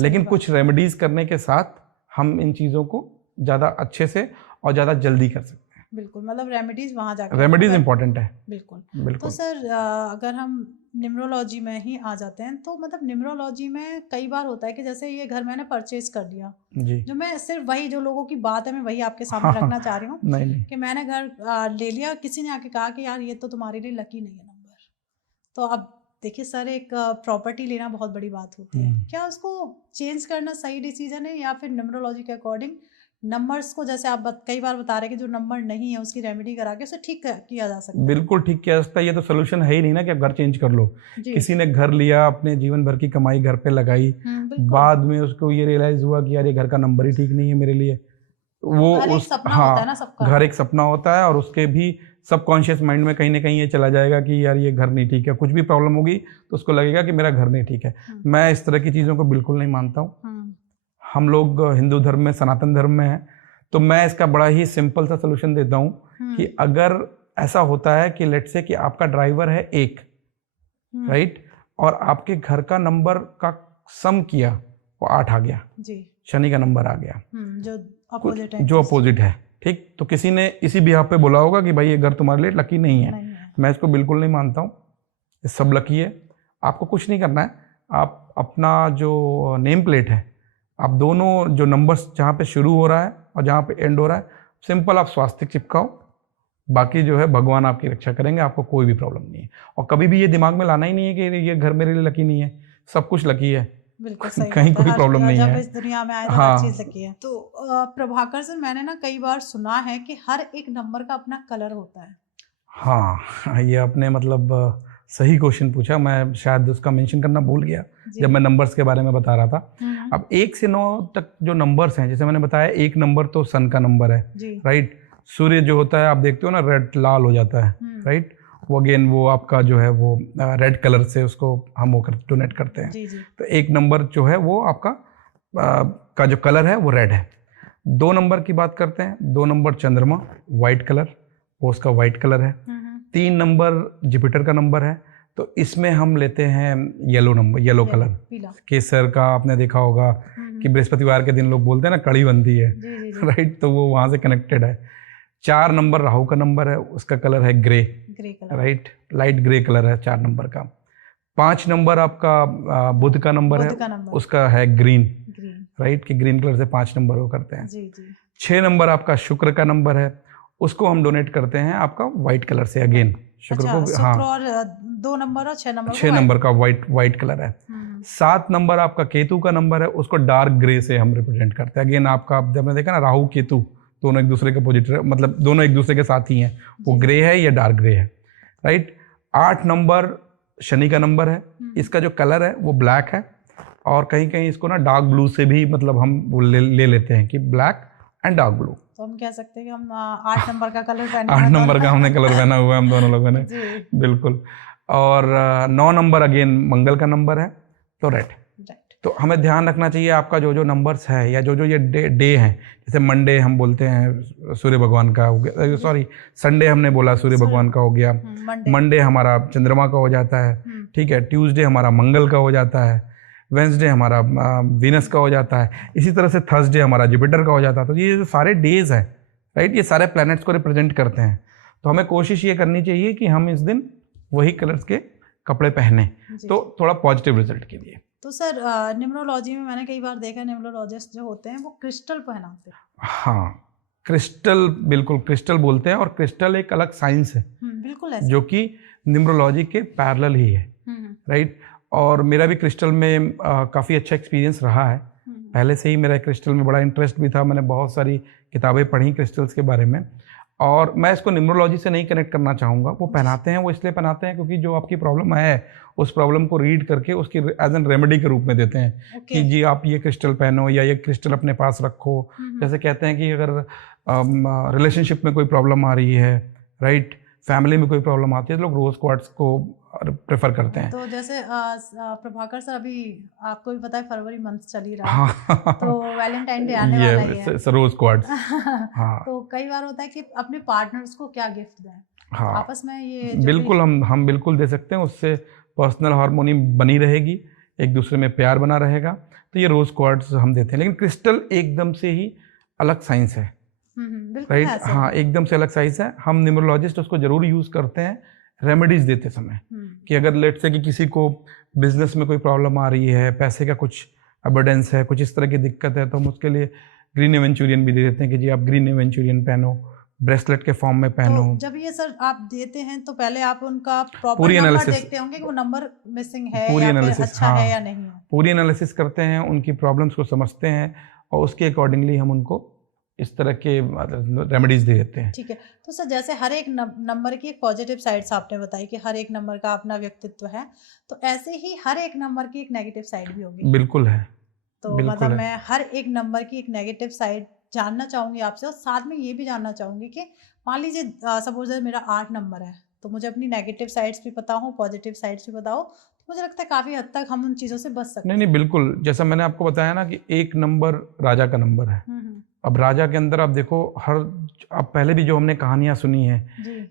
लेकिन कुछ रेमेडीज करने के साथ हम इन चीजों को ज्यादा अच्छे से और ज्यादा जल्दी कर सकते हैं। बिल्कुल, मतलब रेमेडीज वहां जाकर रेमेडीज इंपॉर्टेंट है। बिल्कुल। तो सर अगर हम न्यूमरोलॉजी में ही आ जाते हैं, तो मतलब न्यूमरोलॉजी में कई बार होता है कि जैसे ये घर मैंने परचेज कर लिया जी, जो मैं सिर्फ वही जो लोगों की बात है मैं वही आपके सामने रखना चाह रही हूँ कि मैंने घर ले लिया, किसी ने आके कहा कि यार ये तो तुम्हारे लिए लकी नहीं है नंबर। तो अब देखिए सर, एक प्रॉपर्टी लेना बहुत बड़ी बात होती है, क्या उसको चेंज करना सही डिसीजन है या फिर न्यूमरोलॉजी के अकॉर्डिंग नंबर्स को, जैसे आप कई बार बता रहे हैं कि जो नंबर नहीं है उसकी रेमेडी करा के उसे ठीक किया जा सकता है? बिल्कुल ठीक किया जा सकता है। ये तो सोल्यूशन है ही नहीं ना कि आप घर चेंज कर लो। किसी ने घर लिया, अपने जीवन भर की कमाई घर पे लगाई, बाद में उसको ये रियलाइज हुआ कि यार ये घर का नंबर ही ठीक नहीं है मेरे लिए। वो उस घर एक सपना होता है और उसके भी सबकॉन्शियस माइंड में कहीं ना कहीं ये चला जाएगा कि यार ये घर नहीं ठीक है। कुछ भी प्रॉब्लम होगी तो उसको लगेगा कि मेरा घर नहीं ठीक है। मैं इस तरह की चीजों को बिल्कुल नहीं मानता हूँ। हम लोग हिंदू धर्म में, सनातन धर्म में हैं, तो मैं इसका बड़ा ही सिंपल सा सोल्यूशन देता हूँ कि अगर ऐसा होता है कि लेट्स से कि आपका ड्राइवर है 1, राइट, और आपके घर का नंबर का सम किया वो 8 आ गया जी, शनि का नंबर आ गया जो अपोजिट है, ठीक, तो किसी ने इसी बिहाफ पे बोला होगा कि भाई ये घर तुम्हारे लिए लकी नहीं है। मैं इसको बिल्कुल नहीं मानता हूँ, ये सब लकी है। आपको कुछ नहीं करना है, आप अपना जो नेम प्लेट है, आप दोनों जो नंबर्स जहाँ पे शुरू हो रहा है और जहाँ पे एंड हो रहा है, सिंपल आप स्वास्तिक चिपकाओ, बाकी जो है भगवान आपकी रक्षा करेंगे, आपको कोई भी प्रॉब्लम नहीं है। और कभी भी ये दिमाग में लाना ही नहीं है कि ये घर मेरे लिए लकी नहीं है, सब कुछ लकी है, कहीं कोई प्रॉब्लम नहीं है। इस दुनिया में आए तो हर चीज लकी है। तो प्रभाकर सर, मैंने ना कई बार सुना है कि हर एक नंबर का अपना कलर होता है। हाँ, ये आपने मतलब सही क्वेश्चन पूछा, मैं शायद उसका मेंशन करना भूल गया जब मैं नंबर्स के बारे में बता रहा था। अब 1 से 9 तक जो नंबर्स हैं, जैसे मैंने बताया 1 नंबर तो सन का नंबर है, राइट। सूर्य जो होता है आप देखते हो ना, रेड लाल हो जाता है, राइट, वो अगेन वो आपका जो है वो रेड कलर से उसको हम वो डोनेट करते हैं। तो 1 नंबर जो है वो आपका का जो कलर है वो रेड है। 2 नंबर की बात करते हैं, 2 नंबर चंद्रमा, वाइट कलर, वो उसका वाइट कलर है। 3 नंबर जुपिटर का नंबर है, तो इसमें हम लेते हैं येलो नंबर, येलो कलर, केसर का आपने देखा होगा कि बृहस्पतिवार के दिन लोग बोलते हैं ना कड़ी बनती है, राइट, तो वो वहां से कनेक्टेड है। 4 नंबर राहु का नंबर है, उसका कलर है grey, right, light grey colour है 4 नंबर का। 5 नंबर आपका बुध का नंबर है, उसका है ग्रीन, राइट, कि ग्रीन कलर से 5 नंबर वो करते हैं। 6 नंबर आपका शुक्र का नंबर है, उसको हम डोनेट करते हैं आपका व्हाइट कलर से, अगेन शुक्र को, हाँ, और 2 नंबर और 6 नंबर का व्हाइट कलर है। 7 नंबर आपका केतु का नंबर है, उसको डार्क ग्रे से हम रिप्रेजेंट करते हैं। अगेन आपका जब हमने देखा ना राहु केतु दोनों एक दूसरे के अपोजिट, मतलब दोनों एक दूसरे के साथ ही हैं, वो ग्रे है या डार्क ग्रे है, राइट। 8 नंबर शनि का नंबर है, इसका जो कलर है वो ब्लैक है और कहीं कहीं इसको ना डार्क ब्लू से भी मतलब हम ले लेते हैं कि ब्लैक एंड डार्क ब्लू। तो हम कह सकते हैं कि हम 8 नंबर का कलर पहने 8 नंबर का हमने कलर पहना हुआ है हम दोनों लोगों ने। बिल्कुल। और 9 नंबर अगेन मंगल का नंबर है, तो रेड। तो हमें ध्यान रखना चाहिए आपका जो जो नंबर्स है या जो जो ये डे हैं, जैसे मंडे हम बोलते हैं सूर्य भगवान का हो गया, सॉरी संडे हमने बोला सूर्य भगवान का हो गया, मंडे हमारा चंद्रमा का हो जाता है, ठीक है, ट्यूसडे हमारा मंगल का हो जाता है, वेंसडे हमारा वीनस का हो जाता है, इसी तरह से थर्सडे हमारा जुपिटर का हो जाता है। तो ये जो सारे डेज हैं, राइट, ये सारे प्लैनेट्स को रिप्रेजेंट करते हैं। तो हमें कोशिश ये करनी चाहिए कि हम इस दिन वही कलर्स के कपड़े पहने, तो थोड़ा पॉजिटिव रिजल्ट के लिए। तो सर न्यूमरोलॉजी में मैंने कई बार देखा न्यूमरोलॉजिस्ट जो होते हैं वो क्रिस्टल पहनाते हैं। हाँ, क्रिस्टल, बिल्कुल क्रिस्टल बोलते हैं, और क्रिस्टल एक अलग साइंस है, बिल्कुल ऐसे, जो कि न्यूमरोलॉजी के पैरेलल ही है, राइट। और मेरा भी क्रिस्टल में काफ़ी अच्छा एक्सपीरियंस रहा है। पहले से ही मेरा क्रिस्टल में बड़ा इंटरेस्ट भी था, मैंने बहुत सारी किताबें पढ़ी क्रिस्टल्स के बारे में, और मैं इसको न्यूमरोलॉजी से नहीं कनेक्ट करना चाहूँगा। वो पहनाते हैं, वो इसलिए पहनाते हैं क्योंकि जो आपकी प्रॉब्लम है उस प्रॉब्लम को रीड करके उसकी एज एन रेमेडी के रूप में देते हैं कि जी आप ये क्रिस्टल पहनो या ये क्रिस्टल अपने पास रखो। जैसे कहते हैं कि अगर रिलेशनशिप में कोई प्रॉब्लम आ रही है, राइट, फैमिली में कोई प्रॉब्लम आती है, तो लोग रोज क्वार्ट्स को प्रेफर करते हैं। तो जैसे प्रभाकर सर, अभी आपको भी पता है फरवरी मंथ चल ही रहा है, तो वैलेंटाइन डे आने वाला है, रोज क्वार्ट्स। हाँ, तो कई बार होता है कि अपने पार्टनर्स को क्या गिफ्ट दें। हाँ, आपस में ये बिल्कुल हम बिल्कुल दे सकते हैं, उससे पर्सनल हार्मोनी बनी रहेगी, एक दूसरे में प्यार बना रहेगा। तो ये रोज क्वार्ट्स हम देते हैं, लेकिन क्रिस्टल एकदम से ही अलग साइंस है, राइट। हाँ, एकदम से अलग साइंस है। हम न्यूमरोलॉजिस्ट उसको जरूर यूज करते हैं रेमेडीज देते समय, कि अगर लेट से कि किसी को बिजनेस में कोई प्रॉब्लम आ रही है, पैसे का कुछ अबंडेंस है, कुछ इस तरह की दिक्कत है, तो हम उसके लिए ग्रीन एवेंचुरियन भी दे देते हैं कि जी आप ग्रीन एवेंचुरियन पहनो, ब्रेसलेट के फॉर्म में पहनो। तो जब ये सर आप देते हैं तो पहले आप उनका प्रॉपर नंबर देखते होंगे कि वो नंबर मिसिंग है पूरी या एनालिसिस, अच्छा है या नहीं है। पूरी एनालिसिस करते हैं, उनकी प्रॉब्लम्स को समझते हैं, और उसके अकॉर्डिंगली हम उनको इस तरह के रेमेडीज दे देते हैं। ठीक है। तो सर जैसे हर एक नंबर की एक पॉजिटिव साइड्स आपने बताई कि हर एक नंबर का अपना व्यक्तित्व है, तो ऐसे ही हर एक नंबर की एक नेगेटिव साइड भी होगी। बिल्कुल है। तो मतलब मैं हर एक नंबर की एक नेगेटिव साइड जानना चाहूंगी आपसे, और साथ में ये भी जानना चाहूंगी कि मान लीजिए सपोज मेरा 8 नंबर है, तो मुझे अपनी नेगेटिव साइड्स भी पता हो, पॉजिटिव साइड्स भी पता हो, तो मुझे लगता है काफ़ी हद तक हम उन चीज़ों से बच सकते हैं। नहीं, बिल्कुल, जैसा मैंने आपको बताया ना कि 1 नंबर राजा का नंबर है। अब राजा के अंदर आप देखो, आप पहले भी जो हमने कहानियां सुनी है,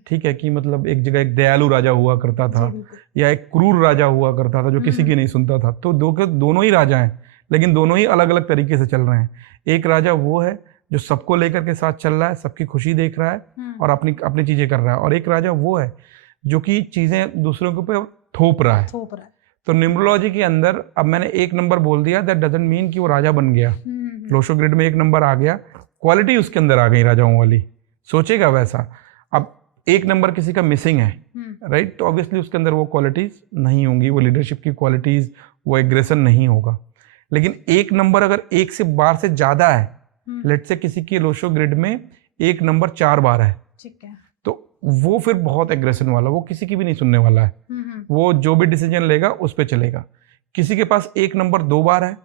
ठीक है, कि मतलब एक जगह एक दयालु राजा हुआ करता था, या एक क्रूर राजा हुआ करता था जो किसी की नहीं सुनता था। तो दोनों ही राजा हैं, लेकिन दोनों ही अलग अलग तरीके से चल रहे हैं। एक राजा वो है जो सबको लेकर के साथ चल रहा है, सबकी खुशी देख रहा है और अपनी चीजें कर रहा है, और एक राजा वो है जो कि चीजें दूसरों के ऊपर थोप रहा है। तो न्यूमरोलॉजी के अंदर अब मैंने 1 नंबर बोल दिया, दैट डजंट मीन कि वो राजा बन गया। लोशो ग्रिड में 1 नंबर आ गया, क्वालिटी उसके अंदर आ गई राजाओं वाली, सोचेगा वैसा। अब 1 नंबर किसी का मिसिंग है, राइट, तो ऑब्वियसली उसके अंदर वो क्वालिटीज नहीं होंगी, वो लीडरशिप की क्वालिटीज, वो एग्रेशन नहीं होगा। लेकिन 1 नंबर अगर 1 से बार से ज्यादा है, लेट से किसी की लोशो ग्रिड में 1 नंबर 4 बार है, ठीक है, तो वो फिर बहुत एग्रेशन वाला, वो किसी की भी नहीं सुनने वाला है, वो जो भी डिसीजन लेगा उस पर चलेगा। किसी के पास 1 नंबर 2 बार है,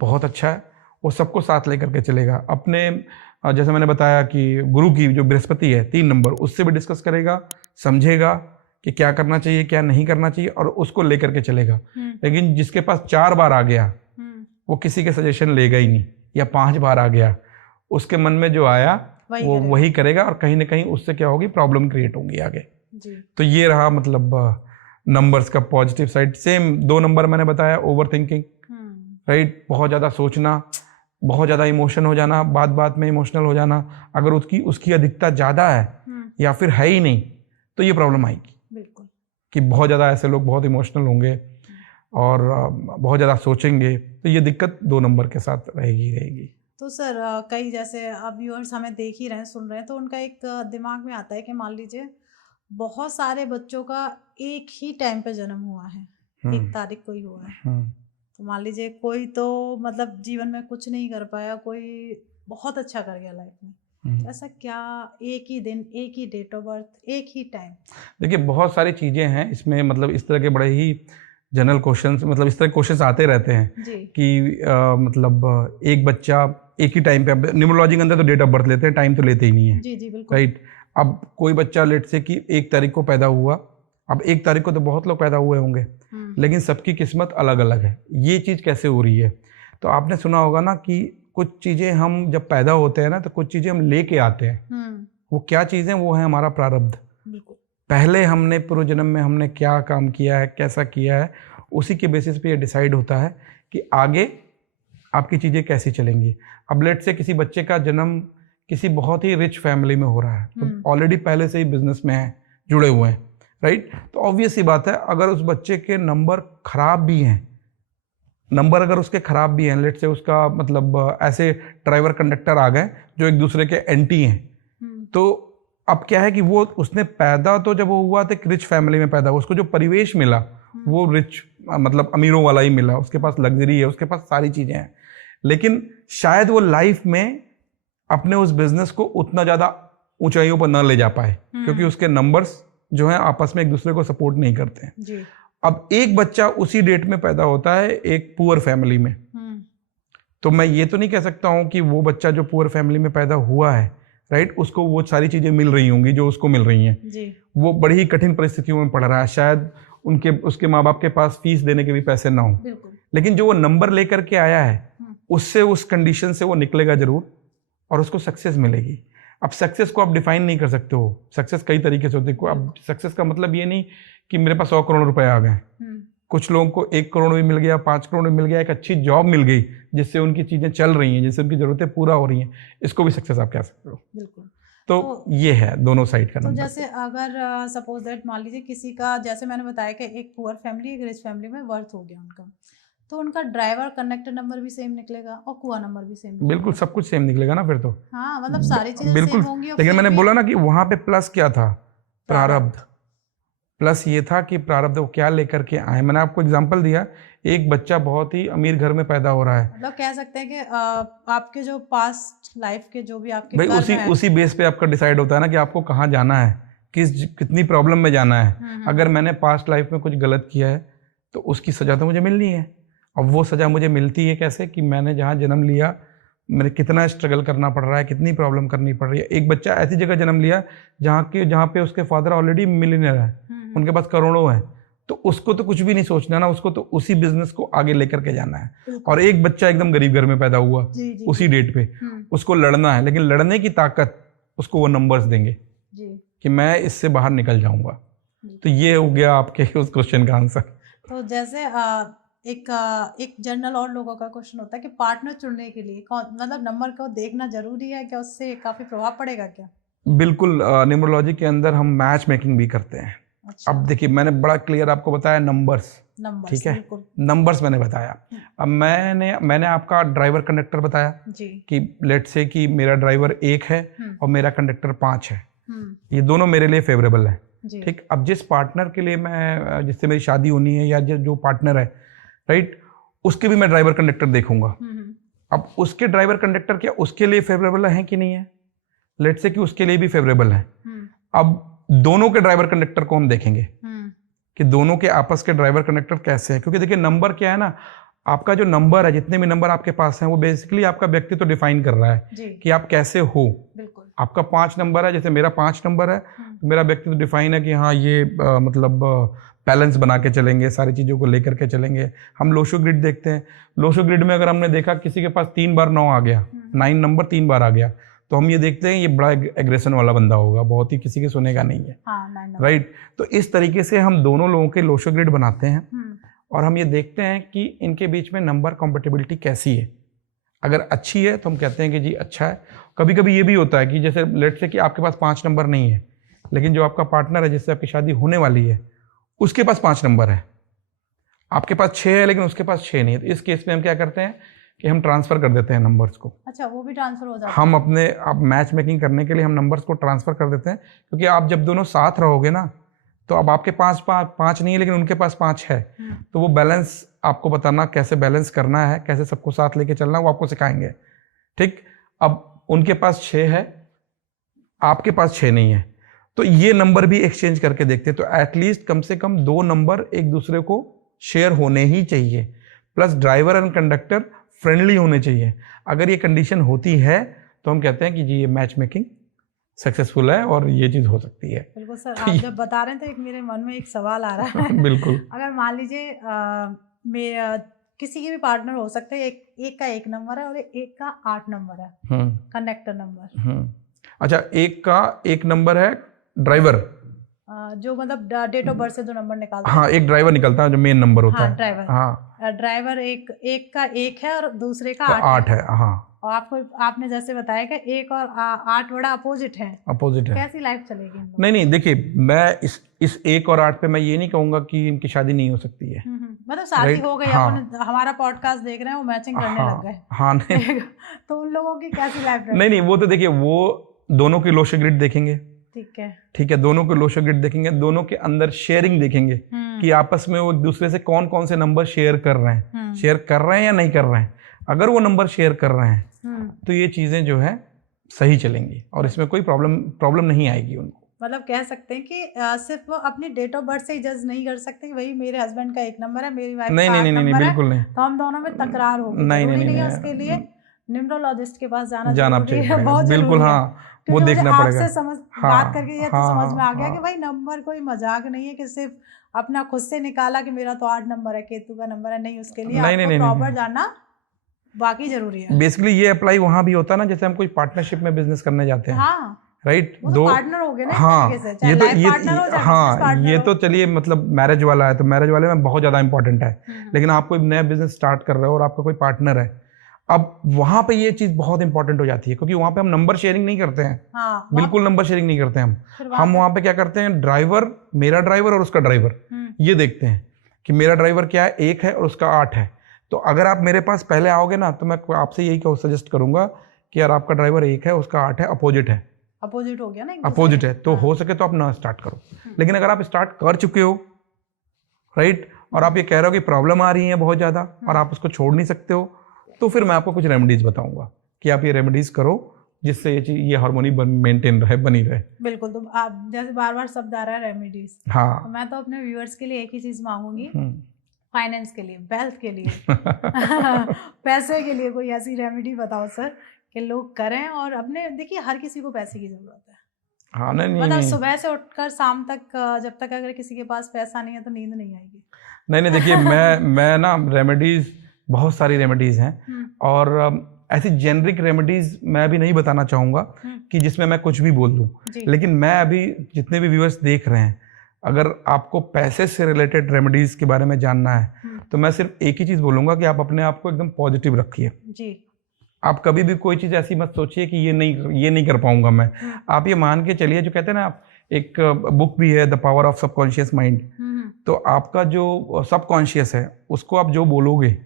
बहुत अच्छा है, वो सबको साथ लेकर के चलेगा। अपने जैसे मैंने बताया कि गुरु की जो बृहस्पति है 3 नंबर, उससे भी डिस्कस करेगा, समझेगा कि क्या करना चाहिए क्या नहीं करना चाहिए, और उसको लेकर के चलेगा। लेकिन जिसके पास 4 बार आ गया, वो किसी के सजेशन लेगा ही नहीं, या 5 बार आ गया, उसके मन में जो आया वो वही करेगा, और कहीं ना कहीं उससे क्या होगी, प्रॉब्लम क्रिएट होगी आगे जी। तो ये रहा मतलब नंबर्स का पॉजिटिव साइड। सेम 2 नंबर मैंने बताया, ओवर थिंकिंग, राइट, बहुत ज़्यादा सोचना, बहुत ज़्यादा इमोशन हो जाना, बात बात में इमोशनल हो जाना। अगर उसकी अधिकता ज़्यादा है या फिर है ही नहीं, तो ये प्रॉब्लम आएगी। बिल्कुल, कि बहुत ज़्यादा ऐसे लोग बहुत इमोशनल होंगे और बहुत ज़्यादा सोचेंगे, तो ये दिक्कत 2 नंबर के साथ रहेगी। तो सर कई जैसे अब व्यूअर्स हमें देख ही रहे हैं, सुन रहे हैं, तो उनका एक दिमाग में आता है कि मान लीजिए बहुत सारे बच्चों का एक ही टाइम पे जन्म हुआ है, 1 तारीख को ही हुआ है, तो मान लीजिए कोई तो मतलब जीवन में कुछ नहीं कर पाया, कोई बहुत अच्छा कर गया लाइफ में, तो ऐसा क्या एक ही दिन, एक ही डेट ऑफ बर्थ, एक ही टाइम? देखिए बहुत सारी चीज़ें हैं इसमें, मतलब इस तरह के बड़े ही जनरल क्वेश्चंस, मतलब इस तरह क्वेश्चंस आते रहते हैं जी। कि मतलब एक बच्चा एक ही टाइम पे, न्यूमरोलॉजी के अंदर तो डेट ऑफ बर्थ लेते हैं, टाइम तो लेते ही नहीं है। जी जी बिल्कुल। राइट। अब कोई बच्चा लेट से कि 1 तारीख को पैदा हुआ, अब 1 तारीख को तो बहुत लोग पैदा हुए होंगे, लेकिन सबकी किस्मत अलग अलग है। ये चीज़ कैसे हो रही है? तो आपने सुना होगा ना कि कुछ चीज़ें हम जब पैदा होते हैं ना, तो कुछ चीज़ें हम लेके आते हैं। वो क्या चीज़ें? वो है हमारा प्रारब्ध। पहले हमने पूर्व जन्म में हमने क्या काम किया है, कैसा किया है, उसी के बेसिस पे ये डिसाइड होता है कि आगे आपकी चीज़ें कैसी चलेंगी। अब लेट से किसी बच्चे का जन्म किसी बहुत ही रिच फैमिली में हो रहा है, तो ऑलरेडी पहले से ही बिजनेस में है, जुड़े हुए हैं, राइट। तो ऑब्वियस सी बात है, अगर उस बच्चे के नंबर खराब भी हैं, नंबर अगर उसके खराब भी हैं, लेट से उसका मतलब ऐसे ड्राइवर कंडक्टर आ गए जो एक दूसरे के एंटी हैं, तो अब क्या है कि वो उसने पैदा तो जब वो हुआ तो एक रिच फैमिली में पैदा हुआ, उसको जो परिवेश मिला वो रिच मतलब अमीरों वाला ही मिला, उसके पास लग्जरी है, उसके पास सारी चीजें हैं, लेकिन शायद वो लाइफ में अपने उस बिजनेस को उतना ज्यादा ऊंचाइयों पर न ले जा पाए, क्योंकि उसके नंबर्स जो हैं आपस में एक दूसरे को सपोर्ट नहीं करते हैं। जी। अब एक बच्चा उसी डेट में पैदा होता है एक पुअर फैमिली में, तो मैं ये तो नहीं कह सकता हूं कि वो बच्चा जो पुअर फैमिली में पैदा हुआ है, राइट, उसको वो सारी चीजें मिल रही होंगी जो उसको मिल रही हैं जी। वो बड़ी ही कठिन परिस्थितियों में पढ़ रहा है, शायद उसके माँ बाप के पास फीस देने के भी पैसे ना हो, लेकिन जो वो नंबर लेकर के आया है उससे, उस कंडीशन से वो निकलेगा जरूर और उसको सक्सेस मिलेगी। अब सक्सेस को आप डिफाइन नहीं कर सकते हो, सक्सेस कई तरीके से होती है। अब सक्सेस का मतलब ये नहीं कि मेरे पास 100 करोड़ रुपए आ गए, कुछ लोगों को 1 करोड़ भी मिल गया, 5 करोड़ भी मिल गया, एक अच्छी जॉब मिल गई जिससे उनकी चीजें चल रही हैं, जिससे उनकी जरूरतें पूरा हो रही हैं, इसको भी सक्सेस आप कह सकते हो। बिल्कुल। तो ये है दोनों साइड का तो नंबर। जैसे अगर सपोज दैट मान लीजिए किसी का, जैसे मैंने बताया कि एक पुअर फैमिली एक रिच फैमिली में बर्थ हो गया उनका, तो उनका ड्राइवर कंडक्टर नंबर भी सेम निकलेगा और कुआ नंबर भी सेम। बिल्कुल, सब कुछ सेम निकलेगा ना फिर तो। हाँ, मतलब सारी चीजें बिल्कुल सेम होंगी। लेकिन मैंने बोला ना कि वहां पे प्लस क्या था? प्रारब्ध। प्लस ये था कि प्रारब्ध वो क्या लेकर के आए। मैंने आपको एग्जांपल दिया, एक बच्चा बहुत ही अमीर घर में पैदा हो रहा है, मतलब कह सकते हैं कि आपके जो पास्ट लाइफ के जो भी आपके भाई उसी बेस पे आपका डिसाइड होता है ना कि आपको कहाँ जाना है, कितनी प्रॉब्लम में जाना है। अगर मैंने पास्ट लाइफ में कुछ गलत किया है तो उसकी सजा तो मुझे मिलनी है। अब वो सजा मुझे मिलती है कैसे? कि मैंने जहाँ जन्म लिया, मैंने कितना स्ट्रगल करना पड़ रहा है, कितनी प्रॉब्लम करनी पड़ रही है। एक बच्चा ऐसी जगह जन्म लिया जहाँ पे उसके फादर ऑलरेडी मिलियनेयर है, उनके पास करोड़ों हैं, तो उसको तो कुछ भी नहीं सोचना ना, उसको तो उसी बिजनेस को आगे लेकर के जाना है। और एक बच्चा एकदम गरीब घर में पैदा हुआ उसी डेट पे, उसको लड़ना है, लेकिन लड़ने की ताकत उसको वो नंबर्स देंगे कि मैं इससे बाहर निकल जाऊंगा। तो ये हो गया आपके उस क्वेश्चन का आंसर। तो जैसे एक जनरल और लोगों का क्वेश्चन होता है कि पार्टनर चुनने के लिए कौन, मतलब नंबर को देखना जरूरी है क्या? उससे काफी प्रभाव पड़ेगा क्या? बिल्कुल, न्यूमरोलॉजी के अंदर हम मैच मेकिंग भी करते हैं। अच्छा। अब देखिए, मैंने बड़ा क्लियर आपको बताया नंबर्स, ठीक है, नंबर्स मैंने बताया। अब मैंने आपका ड्राइवर कंडक्टर बताया जी। कि लेट से कि मेरा ड्राइवर 1 है और मेरा कंडक्टर 5 है, ये दोनों मेरे लिए फेवरेबल है, ठीक। अब जिस पार्टनर के लिए मैं, जिससे मेरी शादी होनी है या जो पार्टनर है, राइट, उसके भी मैं ड्राइवर कंडक्टर देखूंगा। अब उसके ड्राइवर कंडक्टर क्या उसके लिए फेवरेबल है कि नहीं है? लेट से कि उसके लिए भी फेवरेबल है। अब दोनों के ड्राइवर कंडक्टर को हम देखेंगे कि दोनों के आपस के ड्राइवर कंडक्टर कैसे हैं, क्योंकि देखिए नंबर क्या है ना, आपका जो नंबर है, जितने भी नंबर आपके पास हैं, वो बेसिकली आपका व्यक्तित्व डिफाइन कर रहा है कि आप कैसे हो। आपका 5 नंबर है, जैसे मेरा 5 नंबर है, तो मेरा व्यक्तित्व डिफाइन है कि हाँ ये मतलब बैलेंस बना के चलेंगे, सारी चीज़ों को लेकर के चलेंगे। हम लोशो ग्रिड देखते हैं, लोशो ग्रिड में अगर हमने देखा किसी के पास 3 बार 9 आ गया, 9 नंबर 3 बार आ गया, तो हम ये देखते हैं ये बड़ा एग्रेशन वाला बंदा होगा, बहुत ही किसी के सुनेगा नहीं है, राइट। तो इस तरीके से हम दोनों लोगों के लोशो ग्रिड बनाते हैं और हम ये देखते हैं कि इनके बीच में नंबर कॉम्पेटिबिलिटी कैसी है। अगर अच्छी है तो हम कहते हैं कि जी अच्छा है। कभी कभी ये भी होता है कि जैसे लेट से कि आपके पास 5 नंबर नहीं है, लेकिन जो आपका पार्टनर है जिससे आपकी शादी होने वाली है उसके पास 5 नंबर है, आपके पास 6 है लेकिन उसके पास 6 नहीं है। तो इस केस में हम क्या करते हैं कि हम ट्रांसफर कर देते हैं नंबर्स को। अच्छा, वो भी ट्रांसफर हो जाता है? हम अपने मैच मेकिंग करने के लिए हम नंबर्स को ट्रांसफर कर देते हैं, क्योंकि आप जब दोनों साथ रहोगे ना, तो अब आपके पास 5 नहीं है लेकिन उनके पास 5 है, तो वो बैलेंस आपको बताना कैसे बैलेंस करना है, कैसे सबको साथ लेके चलना, वो आपको सिखाएंगे, ठीक। अब उनके पास 6 है, आपके पास 6 नहीं है, तो ये नंबर भी एक्सचेंज करके देखते हैं। तो एटलीस्ट कम से कम 2 नंबर एक दूसरे को शेयर होने ही चाहिए, plus driver and conductor friendly होने चाहिए। अगर ये कंडीशन होती है तो हम कहते हैं कि जी ये मैच मेकिंग सक्सेसफुल है और ये चीज़ हो सकती है। बिल्कुल सर, आप जब बता रहे हैं तो एक मेरे मन में एक सवाल आ रहा है। बिल्कुल। अगर मान लीजिए मेरा किसी के भी पार्टनर हो सकते हैं, एक का 1 नंबर है और एक का 8 नंबर है, कनेक्टर नंबर। अच्छा, एक का 1 नंबर है ड्राइवर, जो मतलब डेट ऑफ बर्थ से जो नंबर निकालता है। हाँ, एक ड्राइवर निकलता है जो मेन नंबर होता है। ड्राइवर। हाँ, ड्राइवर एक का 1 है और दूसरे का 8 है। हाँ, और आपने जैसे बताया कि 1 और 8 बड़ा अपोजिट है। कैसी लाइफ चलेगी? नहीं, देखिए, मैं इस 1 और 8 पे मैं ये नहीं कहूंगा कि इनकी शादी नहीं हो सकती है। मतलब शादी हो गई, अपन हमारा पॉडकास्ट देख रहे हैं, वो मैचिंग करने लग गए। हाँ, नहीं तो उन लोगों की कैसी लाइफ? नहीं, वो तो देखिए, वो दोनों की लो ग्रिड देखेंगे। ठीक है, दोनों के लो ग्रिड देखेंगे, दोनों के अंदर शेयरिंग देखेंगे कि आपस में वो एक दूसरे से कौन कौन से नंबर शेयर कर रहे हैं, या नहीं कर रहे हैं। अगर वो नंबर शेयर कर रहे हैं तो ये चीजें जो है सही चलेंगी और इसमें कोई प्रॉब्लम नहीं आएगी उनको। मतलब कह सकते हैं कि सिर्फ वो अपनी डेट ऑफ बर्थ से ही जज नहीं कर सकते कि भाई मेरे हस्बैंड का 1 नंबर है, मेरी वाइफ का 8 नंबर है, बिल्कुल नहीं, तो हम दोनों में तकरार होगी। नहीं है, उसके लिए न्यूमरोलॉजिस्ट के पास जाना चाहिए, बहुत बिल्कुल। हाँ, वो देखना पड़ेगा। आपसे बात करके ये तो समझ में आ गया कि भाई नंबर कोई मजाक नहीं है कि सिर्फ अपना खुद से निकाला कि मेरा तो 8 नंबर है, केतु का नंबर है, नहीं, उसके लिए आपको प्रॉपर जानना बाकी जरूरी है। बेसिकली ये अप्लाई वहां भी होता है ना, जैसे हम कोई पार्टनरशिप में बिजनेस करने जाते हैं, राइट, दो पार्टनर हो गए ना, हाँ, ये तो चलिए, मतलब मैरिज वाला है तो मैरिज वाले में बहुत ज्यादा इंपॉर्टेंट है। लेकिन आप कोई नया बिजनेस स्टार्ट कर रहे हो और आपका कोई पार्टनर है, अब वहां पे ये चीज बहुत इंपॉर्टेंट हो जाती है, क्योंकि वहां पे हम नंबर शेयरिंग नहीं करते हैं। बिल्कुल नंबर शेयरिंग नहीं करते हैं हम वहां पे क्या करते हैं, ड्राइवर, मेरा ड्राइवर और उसका ड्राइवर, ये देखते हैं कि मेरा ड्राइवर क्या है, 1 है और उसका 8 है। तो अगर आप मेरे पास पहले आओगे ना, तो मैं आपसे यही सजेस्ट करूंगा कि यार आपका ड्राइवर 1 है, उसका 8 है, अपोजिट हो गया ना, अपोजिट है, तो हो सके तो आप ना स्टार्ट करो। लेकिन अगर आप स्टार्ट कर चुके हो, राइट, और आप ये कह रहे हो कि प्रॉब्लम आ रही है बहुत ज्यादा और आप उसको छोड़ नहीं सकते हो, तो फिर मैं आपको कुछ रेमेडीज बताऊंगा कि आप ये रेमेडीज करो जिससे ये हार्मोनी मेंटेन रहे, बनी रहे। बिल्कुल। तो आप जैसे बार बार शब्द आ रहा है रेमेडीज, हाँ, तो मैं तो अपने व्यूअर्स के लिए एक ही चीज मांगूंगी, फाइनेंस के लिए, वेल्थ के लिए पैसे के लिए कोई ऐसी रेमेडी बताओ सर कि लोग करें। और अपने देखिए, हर किसी को पैसे की जरूरत है। हाँ, मतलब सुबह से उठकर शाम तक, जब तक अगर किसी के पास पैसा नहीं है तो नींद नहीं आएगी। नहीं, देखिए, मैं ना रेमेडीज, बहुत सारी रेमेडीज हैं और ऐसी जेनरिक रेमेडीज मैं अभी नहीं बताना चाहूंगा कि जिसमें मैं कुछ भी बोल दूं। लेकिन मैं अभी जितने भी व्यूअर्स देख रहे हैं, अगर आपको पैसे से रिलेटेड रेमेडीज के बारे में जानना है तो मैं सिर्फ एक ही चीज बोलूंगा कि आप अपने आप को एकदम पॉजिटिव रखिए जी। आप कभी भी कोई चीज ऐसी मत सोचिए कि ये नहीं कर पाऊंगा मैं। आप ये मान के चलिए, जो कहते हैं ना, आप एक बुक भी है, the power of subconscious mind, तो आपका जो सबकॉन्शियस है उसको आप जो बोलोगे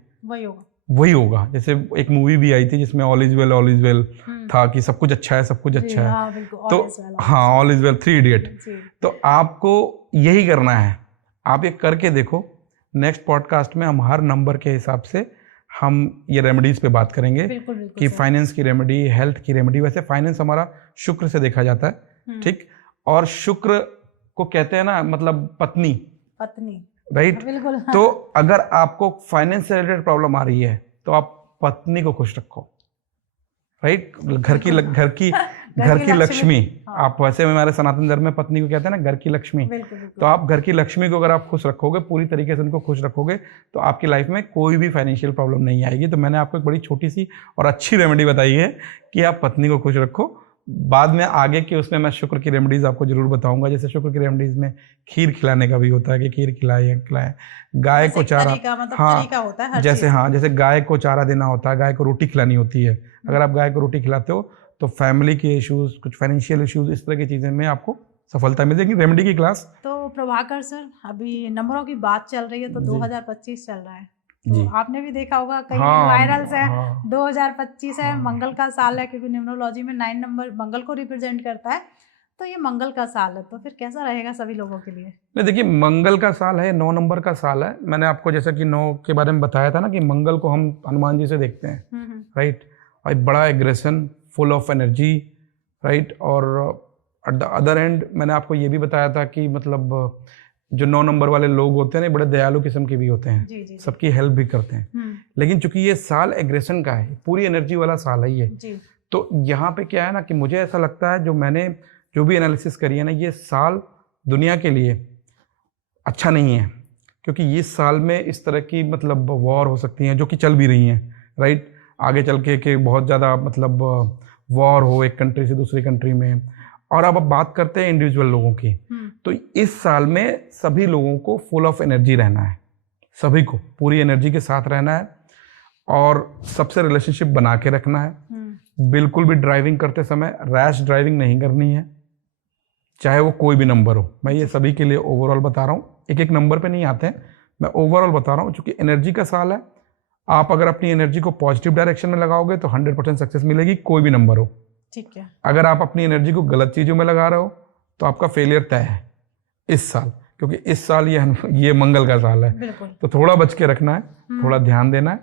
वही होगा। जैसे एक मूवी भी आई थी जिसमें ऑल इज वेल था कि सब कुछ अच्छा है, सब कुछ अच्छा है। हाँ, तो हाँ, ऑल इज वेल, 3 इडियट। तो आपको यही करना है, आप ये करके देखो। नेक्स्ट पॉडकास्ट में हम हर नंबर के हिसाब से हम ये रेमेडीज पे बात करेंगे। बिल्कुल कि फाइनेंस की रेमेडी, हेल्थ की रेमेडी। वैसे फाइनेंस हमारा शुक्र से देखा जाता है, ठीक, और शुक्र को कहते हैं ना, मतलब पत्नी, राइट। हाँ। तो अगर आपको फाइनेंस से रिलेटेड प्रॉब्लम आ रही है तो आप पत्नी को खुश रखो, राइट। घर की लक्ष्मी। आप वैसे हमारे सनातन धर्म में पत्नी को कहते हैं ना, घर की लक्ष्मी। तो आप घर की लक्ष्मी को अगर आप खुश रखोगे, पूरी तरीके से उनको खुश रखोगे, तो आपकी लाइफ में कोई भी फाइनेंशियल प्रॉब्लम नहीं आएगी। तो मैंने आपको एक बड़ी छोटी सी और अच्छी रेमेडी बताई है कि आप पत्नी को खुश रखो। बाद में आगे के उसमें मैं शुक्र की रेमेडीज आपको जरूर बताऊंगा। जैसे शुक्र की रेमेडीज में खीर खिलाने का भी होता है कि खीर खिलाएं, गाय को चारा, मतलब हाँ, होता है जैसे, हाँ, जैसे गाय को चारा देना होता है, गाय को रोटी खिलानी होती है। अगर आप गाय को रोटी खिलाते हो तो फैमिली के इश्यूज, कुछ फाइनेंशियल इश्यूज, इस तरह की चीजें में आपको सफलता मिलेगी। रेमेडी की क्लास। तो प्रभाकर सर, अभी नंबरों की बात चल रही है तो 2025 चल रहा है, तो आपने भी देखा होगा कई वायरल्स है। 2025 है, मंगल का साल है, क्योंकि न्यूमरोलॉजी में 9 नंबर मंगल को रिप्रेजेंट करता है, तो ये मंगल का साल है। तो फिर कैसा रहेगा सभी लोगों के लिए? नहीं, देखिए, मंगल का साल है, 9 नंबर का साल है। मैंने आपको जैसा कि 9 के बारे में बताया था ना कि मंगल को हम हनुमान जी से देखते हैं, राइट। और बड़ा aggression, full of energy, right. और एट द अदर एंड मैंने आपको ये भी बताया था कि मतलब जो 9 नंबर वाले लोग होते हैं ना, बड़े दयालु किस्म के भी होते हैं, जी, जी, सबकी हेल्प भी करते हैं। लेकिन चूंकि ये साल एग्रेशन का है, पूरी एनर्जी वाला साल है ये, तो यहाँ पे क्या है ना कि मुझे ऐसा लगता है, जो मैंने जो भी एनालिसिस करी है ना, ये साल दुनिया के लिए अच्छा नहीं है, क्योंकि इस साल में इस तरह की मतलब वॉर हो सकती हैं, जो कि चल भी रही हैं, राइट। आगे चल के बहुत ज़्यादा मतलब वॉर हो एक कंट्री से दूसरी कंट्री में। और अब बात करते हैं इंडिविजुअल लोगों की, तो इस साल में सभी लोगों को फुल ऑफ एनर्जी रहना है, सभी को पूरी एनर्जी के साथ रहना है, और सबसे रिलेशनशिप बना के रखना है। बिल्कुल भी ड्राइविंग करते समय रैश ड्राइविंग नहीं करनी है, चाहे वो कोई भी नंबर हो। मैं ये सभी के लिए ओवरऑल बता रहा हूँ, एक एक नंबर पे नहीं आते हैं, मैं ओवरऑल बता रहा हूँ। क्योंकि एनर्जी का साल है, आप अगर अपनी एनर्जी को पॉजिटिव डायरेक्शन में लगाओगे तो 100% सक्सेस मिलेगी, कोई भी नंबर हो। ठीक है। अगर आप अपनी एनर्जी को गलत चीज़ों में लगा रहे हो तो आपका फेलियर तय है इस साल, क्योंकि इस साल ये मंगल का साल है। तो थोड़ा बच के रखना है, थोड़ा ध्यान देना है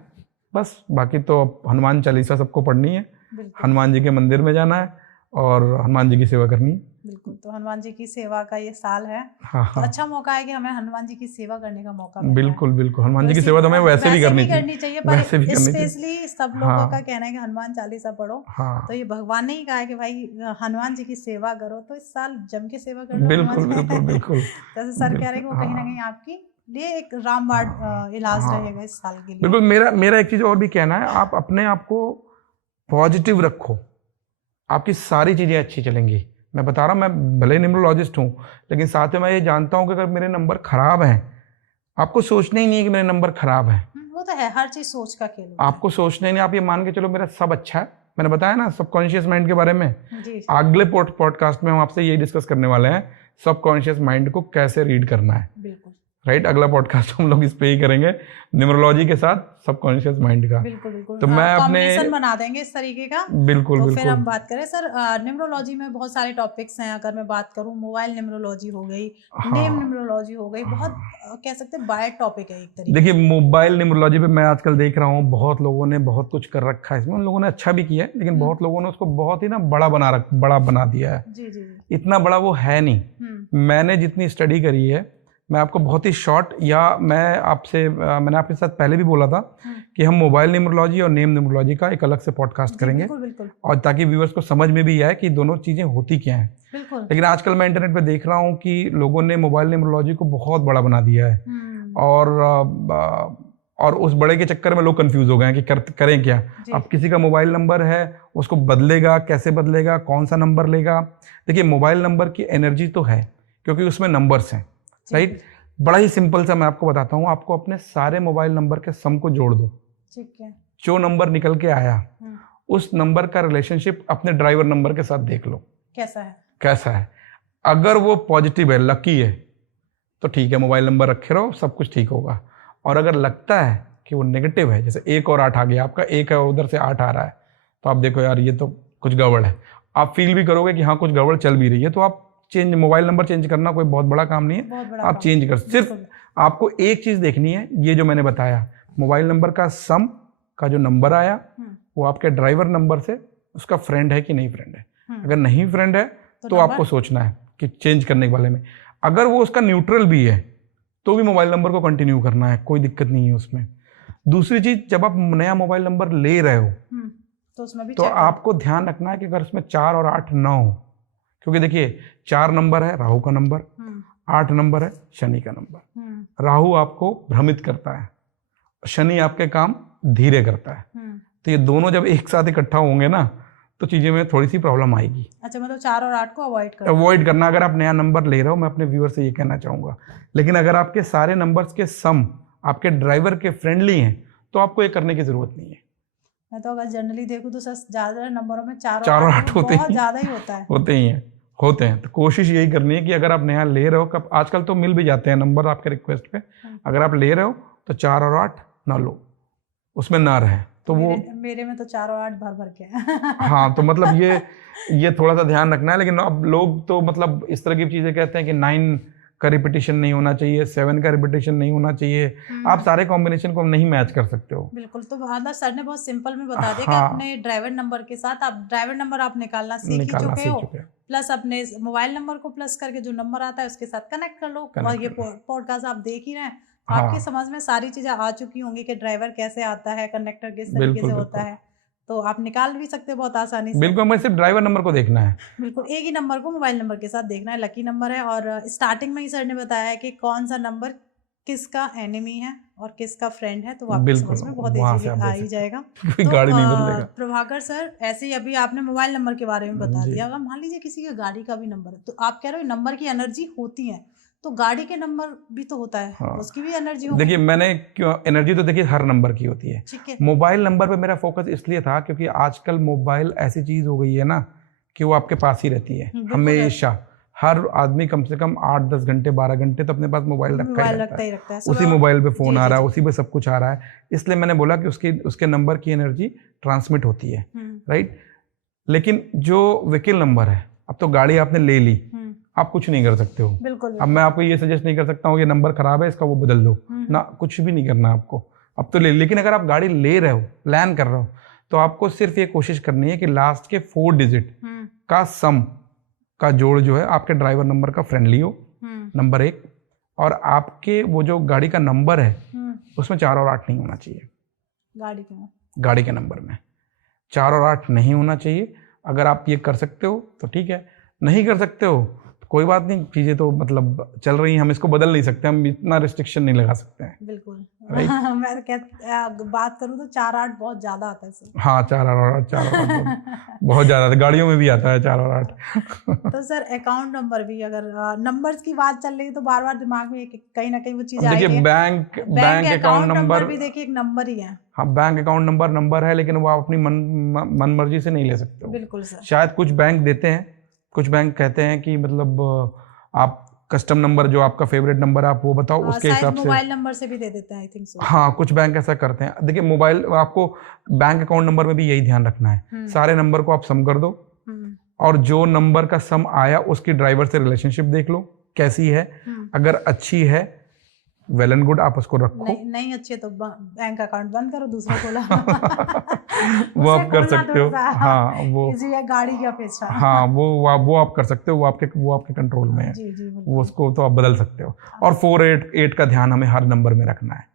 बस। बाकी तो हनुमान चालीसा सबको पढ़नी है, हनुमान जी के मंदिर में जाना है और हनुमान जी की सेवा करनी है। बिल्कुल, तो हनुमान जी की सेवा का ये साल है। हाँ, तो अच्छा मौका है कि हमें हनुमान जी की सेवा करने का मौका मिला। बिल्कुल बिल्कुल, हनुमान जी की सेवा तो हमें वैसे भी करनी चाहिए, पर स्पेशली सब लोगों का कहना है कि हनुमान चालीसा पढ़ो। तो ये भगवान ने ही कहा है कि भाई हनुमान जी की सेवा करो, तो इस साल जम के सेवा करो। बिल्कुल बिल्कुल बिल्कुल। जैसे सर कह रहे हैं कि वो कहीं ना कहीं आपकी लिए एक रामबाण इलाज रहेगा इस साल के लिए। बिल्कुल। मेरा एक चीज और भी कहना है, आप अपने आप को पॉजिटिव रखो, आपकी सारी चीजें अच्छी चलेंगी। मैं बता रहा हूँ, मैं भले न्यूमरोलॉजिस्ट हूँ, लेकिन साथ में मैं ये जानता हूँ कि अगर मेरे नंबर खराब हैं, आपको सोचना ही नहीं है कि मेरे नंबर खराब हैं। वो तो है, हर चीज सोच का खेल। आपको सोचना ही नहीं, आप ये मान के चलो मेरा सब अच्छा है। मैंने बताया ना सबकॉन्शियस माइंड के बारे में, अगले पॉडकास्ट में हम आपसे यही डिस्कस करने वाले हैं, सबकॉन्शियस माइंड को कैसे रीड करना है। बिल्कुल राइट, अगला पॉडकास्ट हम लोग इस पे ही करेंगे, न्यूमरोलॉजी के साथ सबकॉन्शियस माइंड का। बिल्कुल बिल्कुल। तो मैं अपने बना देंगे इस तरीके का। बिल्कुल तो बिल्कुल। फिर हम बात करें सर, न्यूमरोलॉजी में बहुत सारे टॉपिक्स हैं। अगर मैं बात करूं, मोबाइल न्यूमरोलॉजी हो गई, नेम न्यूमरोलॉजी हो गई, बहुत कह सकते हैं वाइड टॉपिक है एक तरीके। देखिए, मोबाइल न्यूमरोलॉजी पे मैं आजकल देख रहा हूँ बहुत लोगों ने बहुत कुछ कर रखा है इसमें, उन लोगों ने अच्छा भी किया है, लेकिन बहुत लोगों ने उसको बहुत ही ना बड़ा बना दिया है। जी जी। इतना बड़ा वो है नहीं। मैंने जितनी स्टडी करी है, मैं आपको बहुत ही शॉर्ट, या मैंने आपके साथ पहले भी बोला था कि हम मोबाइल न्यूमरोलॉजी और नेम न्यूमरोलॉजी का एक अलग से पॉडकास्ट करेंगे। बिल्कुल। और ताकि व्यूअर्स को समझ में भी आए कि दोनों चीजें होती क्या हैं। लेकिन आजकल मैं इंटरनेट पे देख रहा हूँ कि लोगों ने मोबाइल न्यूमरोलॉजी को बहुत बड़ा बना दिया है, और उस बड़े के चक्कर में लोग कंफ्यूज हो गए हैं कि करें क्या। अब किसी का मोबाइल नंबर है, उसको बदलेगा, कैसे बदलेगा, कौन सा नंबर लेगा। देखिए, मोबाइल नंबर की एनर्जी तो है, क्योंकि उसमें नंबर्स हैं, राइट। बड़ा ही सिंपल सा मैं आपको बताता हूँ, आपको अपने सारे मोबाइल नंबर के सम को जोड़ दो। ठीक है। जो नंबर निकल के आया, उस नंबर का रिलेशनशिप अपने ड्राइवर नंबर के साथ देख लो, कैसा है। अगर वो पॉजिटिव है, लकी है, तो ठीक है, मोबाइल नंबर रखे रहो, सब कुछ ठीक होगा। और अगर लगता है कि वो नेगेटिव है, जैसे 1 और 8 आ गया, आपका 1 है उधर से 8 आ रहा है, तो आप देखो यार ये तो कुछ गड़बड़ है। आप फील भी करोगे कि हाँ कुछ गड़बड़ चल भी रही है, तो आप मोबाइल नंबर चेंज करना कोई बहुत बड़ा काम नहीं है, आप चेंज कर। सिर्फ आपको एक चीज देखनी है, ये जो मैंने बताया, मोबाइल नंबर का सम का जो नंबर आया वो आपके ड्राइवर नंबर से उसका फ्रेंड है कि नहीं फ्रेंड है। अगर नहीं फ्रेंड है तो आपको सोचना है कि चेंज करने के बारे में। अगर वो उसका न्यूट्रल भी है तो भी मोबाइल नंबर को कंटिन्यू करना है, कोई दिक्कत नहीं है उसमें। दूसरी चीज, जब आप नया मोबाइल नंबर ले रहे हो तो उसमें भी आपको ध्यान रखना है कि अगर उसमें 4 और 8 ना हो, क्योंकि देखिए 4 नंबर है राहु का नंबर, 8 नंबर है शनि का नंबर। राहु आपको भ्रमित करता है, शनि आपके काम धीरे करता है। तो ये दोनों जब एक साथ इकट्ठा होंगे ना, तो चीजें में थोड़ी सी प्रॉब्लम आएगी। अच्छा, मतलब 4 और 8 को अवॉइड करना अगर आप नया नंबर ले रहे हो, मैं अपने व्यूअर से ये कहना चाहूंगा। लेकिन अगर आपके सारे नंबर्स के सम आपके ड्राइवर के फ्रेंडली हैं, तो आपको ये करने की जरूरत नहीं है। मैं तो अगर जनरली देखूं तो सर ज्यादा नंबरों में 4 और 8 होते हैं, ज्यादा ही होता है, होते हैं। तो कोशिश यही करनी है कि अगर आप नया ले रहे हो, कब आजकल तो मिल भी जाते हैं नंबर आपके रिक्वेस्ट पे, अगर आप ले रहे हो तो 4 और 8 ना लो, उसमें ना रहे। तो मेरे में तो 4 और 8 भर के हाँ, तो मतलब ये थोड़ा सा ध्यान रखना है। लेकिन अब लोग तो मतलब इस तरह की चीजें कहते हैं कि 9 का रिपीटिशन नहीं होना चाहिए, 7 का रिपीटिशन नहीं होना चाहिए। आप सारे कॉम्बिनेशन को नहीं मैच कर सकते हो। बिल्कुल। तो सर ने बहुत सिंपल में बता दिया कि अपने ड्राइवर नंबर के साथ आप ड्राइवर नंबर आप निकालना सीख चुके हो, प्लस अपने मोबाइल नंबर को प्लस करके जो नंबर आता है उसके साथ कनेक्ट कर लो। और ये पॉडकास्ट आप देख ही रहे हैं तो आपके समझ में सारी चीजें आ चुकी होंगी कि ड्राइवर कैसे आता है, कंडक्टर किस तरीके से होता है, तो आप निकाल भी सकते हो बहुत आसानी से। बिल्कुल, हमें सिर्फ ड्राइवर नंबर को देखना है। बिल्कुल, एक ही नंबर को मोबाइल नंबर के साथ देखना है, लकी नंबर है। और स्टार्टिंग में ही सर ने बताया है कि कौन सा नंबर किसका एनिमी है और किसका फ्रेंड है, तो आपको समझ में बहुत इजीली आ ही जाएगा। तो गाड़ी नहीं बदलेगा। प्रभाकर सर, ऐसे ही अभी आपने मोबाइल नंबर के बारे में बता दिया, अगर मान लीजिए किसी की गाड़ी का भी नंबर है, तो आप कह रहे हो नंबर की एनर्जी होती है, तो गाड़ी के नंबर भी तो होता है। हाँ। उसकी भी एनर्जी होगी। देखिए, मैंने क्यों एनर्जी तो देखिए हर नंबर की होती है। ठीक है। मोबाइल नंबर पे मेरा फोकस इसलिए था क्योंकि आजकल मोबाइल ऐसी चीज हो गई है ना कि वो आपके पास ही रहती है हमेशा। हर आदमी कम से कम 8-10 घंटे 12 घंटे तो अपने पास मोबाइल रखता ही रहता है। उसी मोबाइल पे फोन आ रहा है, उसी पे सब कुछ आ रहा है, इसलिए मैंने बोला कि उसके नंबर की एनर्जी ट्रांसमिट होती है, राइट। लेकिन जो व्हीकल नंबर है, अब तो गाड़ी आपने ले ली, आप कुछ नहीं कर सकते हो। बिल्कुल। अब मैं आपको ये सजेस्ट नहीं कर सकता हूँ ये नंबर खराब है इसका वो बदल दो ना, कुछ भी नहीं करना आपको, अब तो ले। लेकिन अगर आप गाड़ी ले रहे हो, प्लान कर रहे हो, तो आपको सिर्फ ये कोशिश करनी है कि लास्ट के 4 डिजिट का सम का जोड़ जो है आपके ड्राइवर नंबर का फ्रेंडली हो, नंबर 1। और आपके वो जो गाड़ी का नंबर है उसमें 4 और 8 नहीं होना चाहिए। गाड़ी के नंबर में 4 और 8 नहीं होना चाहिए। अगर आप ये कर सकते हो तो ठीक है, नहीं कर सकते हो तो कोई बात नहीं, चीजें तो मतलब चल रही हैं, हम इसको बदल नहीं सकते, हम इतना रिस्ट्रिक्शन नहीं लगा सकते हैं। बिल्कुल। मैं बात करूं तो 4-8 बहुत ज्यादा आता है। हाँ, 4 और 8 बहुत ज्यादा आता है, गाड़ियों में भी आता है 4 और 8। तो सर अकाउंट नंबर भी, अगर नंबर्स की बात चल रही है तो बार बार दिमाग में कहीं ना कहीं वो चीज आएगी। देखिए, बैंक अकाउंट नंबर भी देखिए एक नंबर ही है। हाँ, बैंक अकाउंट नंबर है, लेकिन वो आप अपनी मन मर्जी से नहीं ले सकते हो। बिल्कुल सर। शायद कुछ बैंक देते हैं, कुछ बैंक कहते हैं कि मतलब आप कस्टम नंबर जो आपका फेवरेट नंबर आप वो बताओ, उसके हिसाब से मोबाइल नंबर से भी दे देते हैं, आई थिंक सो। हाँ, कुछ बैंक ऐसा करते हैं। देखिए, मोबाइल आपको बैंक अकाउंट नंबर में भी यही ध्यान रखना है, सारे नंबर को आप सम कर दो और जो नंबर का सम आया उसकी ड्राइवर से रिलेशनशिप देख लो कैसी है। अगर अच्छी है, वेल एंड गुड, आप उसको रखो। नहीं अच्छे तो बैंक अकाउंट बंद करो, दूसरा खोला। वो आप कर सकते हो। हाँ, वो गाड़ी की अपेक्षा। हाँ, वो आप कर सकते हो, वो आपके कंट्रोल में है। जी, वो उसको तो आप बदल सकते हो। और 4-8 का ध्यान हमें हर नंबर में रखना है,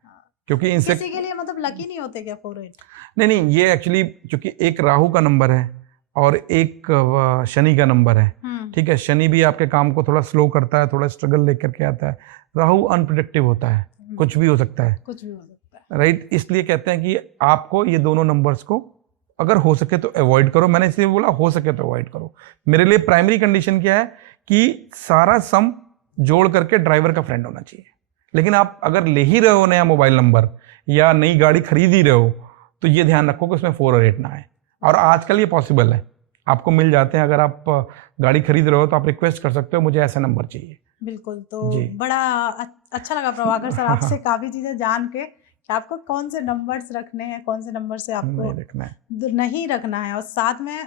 क्योंकि इनसे किसी के लिए मतलब लकी नहीं होते क्या 4-8? नहीं, ये एक्चुअली क्योंकि एक राहु का नंबर है और एक शनि का नंबर है। ठीक है, शनि भी आपके काम को थोड़ा स्लो करता है, थोड़ा स्ट्रगल लेकर के आता है। राहु अनप्रेडिक्टिव होता है, कुछ भी हो सकता है, राइट। इसलिए कहते हैं कि आपको ये दोनों नंबर्स को अगर हो सके तो अवॉइड करो। मैंने इसलिए बोला हो सके तो अवॉइड करो। मेरे लिए प्राइमरी कंडीशन क्या है कि सारा सम जोड़ करके ड्राइवर का फ्रेंड होना चाहिए। लेकिन आप अगर ले ही रहे हो नया मोबाइल नंबर या नई गाड़ी खरीद ही रहे हो तो ये ध्यान रखो कि उसमें 4 और 8 ना आए। और आजकल ये पॉसिबल है, आपको मिल जाते हैं। अगर आप गाड़ी खरीद रहे हो तो आप रिक्वेस्ट कर सकते हो मुझे ऐसा नंबर चाहिए। बिल्कुल। तो बड़ा अच्छा लगा प्रभाकर सर आपसे काफी चीजें जान के कि आपको कौन से नंबर्स रखने हैं, कौन से नंबर से आपको नहीं रखना है। और साथ में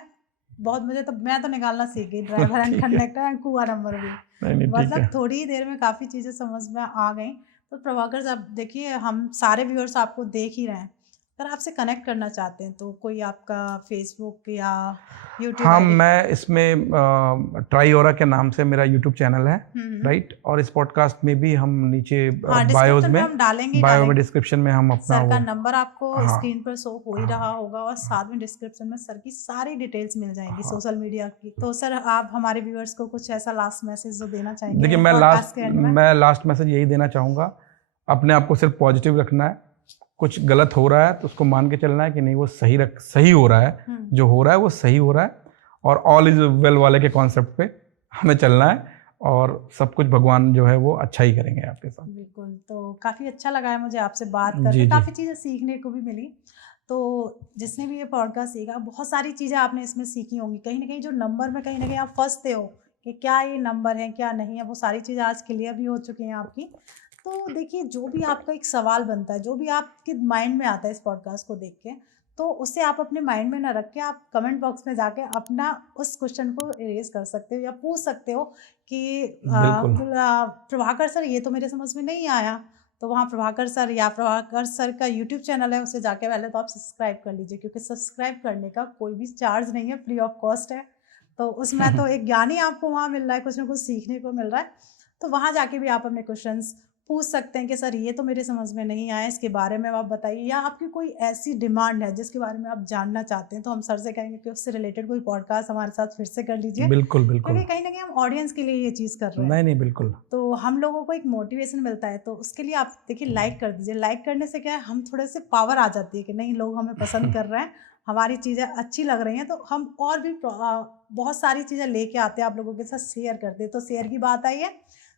बहुत मैं तो निकालना सीख गई, ड्राइवर एंड कंडक्टर एंड कुआ नंबर भी। मतलब थोड़ी देर में काफी चीजें समझ में आ गई। तो प्रभाकर साहब देखिए, हम सारे व्यूअर्स आपको देख ही रहे हैं, अगर आपसे कनेक्ट करना चाहते हैं तो कोई आपका फेसबुक या यूट्यूब? हाँ, मैं इसमें ट्राईओरा के नाम से मेरा यूट्यूब चैनल है, राइट। और इस पॉडकास्ट में भी हम नीचे बायोज में हम डालेंगे, बायो में डिस्क्रिप्शन में हम अपना सर का नंबर आपको स्क्रीन पर शो हो ही रहा होगा और साथ में डिस्क्रिप्शन में सर की सारी डिटेल्स मिल जाएंगी सोशल मीडिया की। तो सर आप हमारे व्यूअर्स को कुछ ऐसा लास्ट मैसेज जो देना चाहेंगे? देखिए, मैं लास्ट मैसेज यही देना चाहूँगा, अपने आप को सिर्फ पॉजिटिव रखना है। कुछ गलत हो रहा है तो उसको मान के चलना है कि नहीं, वो सही हो रहा है, जो हो रहा है वो सही हो रहा है। और ऑल इज वेल वाले के कॉन्सेप्ट पे हमें चलना है और सब कुछ भगवान जो है वो अच्छा ही करेंगे आपके साथ। बिल्कुल। तो काफ़ी अच्छा लगा है मुझे आपसे बात करके, काफ़ी चीज़ें सीखने को भी मिली। तो जिसने भी ये पॉडकास्ट सीखा, बहुत सारी चीज़ें आपने इसमें सीखी होंगी। कहीं ना कहीं जो नंबर में कहीं ना कहीं आप फंसते हो कि क्या ये नंबर है क्या नहीं है, वो सारी चीज़ें आज क्लियर भी हो चुकी हैं आपकी। तो देखिए, जो भी आपका एक सवाल बनता है, जो भी आपके माइंड में आता है इस पॉडकास्ट को देख के, तो उससे आप अपने माइंड में ना रख के आप कमेंट बॉक्स में जाके अपना उस क्वेश्चन को इरेज कर सकते हो या पूछ सकते हो कि प्रभाकर सर ये तो मेरे समझ में नहीं आया। तो वहाँ प्रभाकर सर का यूट्यूब चैनल है, उसे जाके पहले तो आप सब्सक्राइब कर लीजिए, क्योंकि सब्सक्राइब करने का कोई भी चार्ज नहीं है, फ्री ऑफ कॉस्ट है। तो उसमें तो एक ज्ञान ही आपको वहाँ मिल रहा है, कुछ ना कुछ सीखने को मिल रहा है। तो वहाँ जाके भी आप अपने क्वेश्चंस पूछ सकते हैं कि सर ये तो मेरे समझ में नहीं आया, इसके बारे में आप बताइए, या आपकी कोई ऐसी डिमांड है जिसके बारे में आप जानना चाहते हैं, तो हम सर से कहेंगे कि उससे रिलेटेड कोई पॉडकास्ट हमारे साथ फिर से कर लीजिए। बिल्कुल बिल्कुल, क्योंकि कहीं ना कहीं हम ऑडियंस के लिए ये चीज़ कर रहे हैं। नहीं नहीं बिल्कुल, तो हम लोगों को एक मोटिवेशन मिलता है, तो उसके लिए आप देखिए लाइक कर दीजिए। लाइक करने से क्या है, हम थोड़े से पावर आ जाती है कि नहीं, लोग हमें पसंद कर रहे हैं, हमारी चीज़ें अच्छी लग रही हैं, तो हम और भी बहुत सारी चीज़ें लेके आते हैं, आप लोगों के साथ शेयर करते हैं। तो शेयर की बात आई है,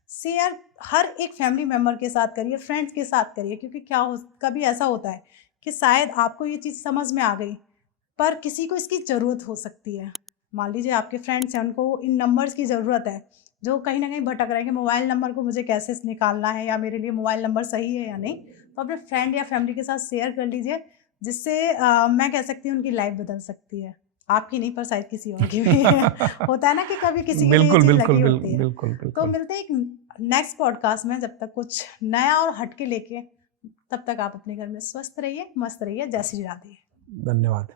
शेयर हर एक फैमिली मेम्बर के साथ करिए, फ्रेंड्स के साथ करिए। क्योंकि कभी ऐसा होता है कि शायद आपको ये चीज़ समझ में आ गई, पर किसी को इसकी ज़रूरत हो सकती है। मान लीजिए आपके फ्रेंड्स हैं, उनको इन नंबर्स की ज़रूरत है, जो कहीं ना कहीं भटक रहे हैं कि मोबाइल नंबर को मुझे कैसे निकालना है, या मेरे लिए मोबाइल नंबर सही है या नहीं। तो अपने फ्रेंड या फैमिली के साथ शेयर कर लीजिए, जिससे मैं कह सकती हूँ उनकी लाइफ बदल सकती है। आपकी नहीं, पर शायद किसी और की भी होता है ना कि कभी किसी के लिए ये बिल्कुल चीज़ बिल्कुल लगी होती है। बिल्कुल तो बिल्कुल। मिलते हैं एक नेक्स्ट पॉडकास्ट में, जब तक कुछ नया और हटके लेके, तब तक आप अपने घर में स्वस्थ रहिए, मस्त रहिए। जय श्री राधे। धन्यवाद।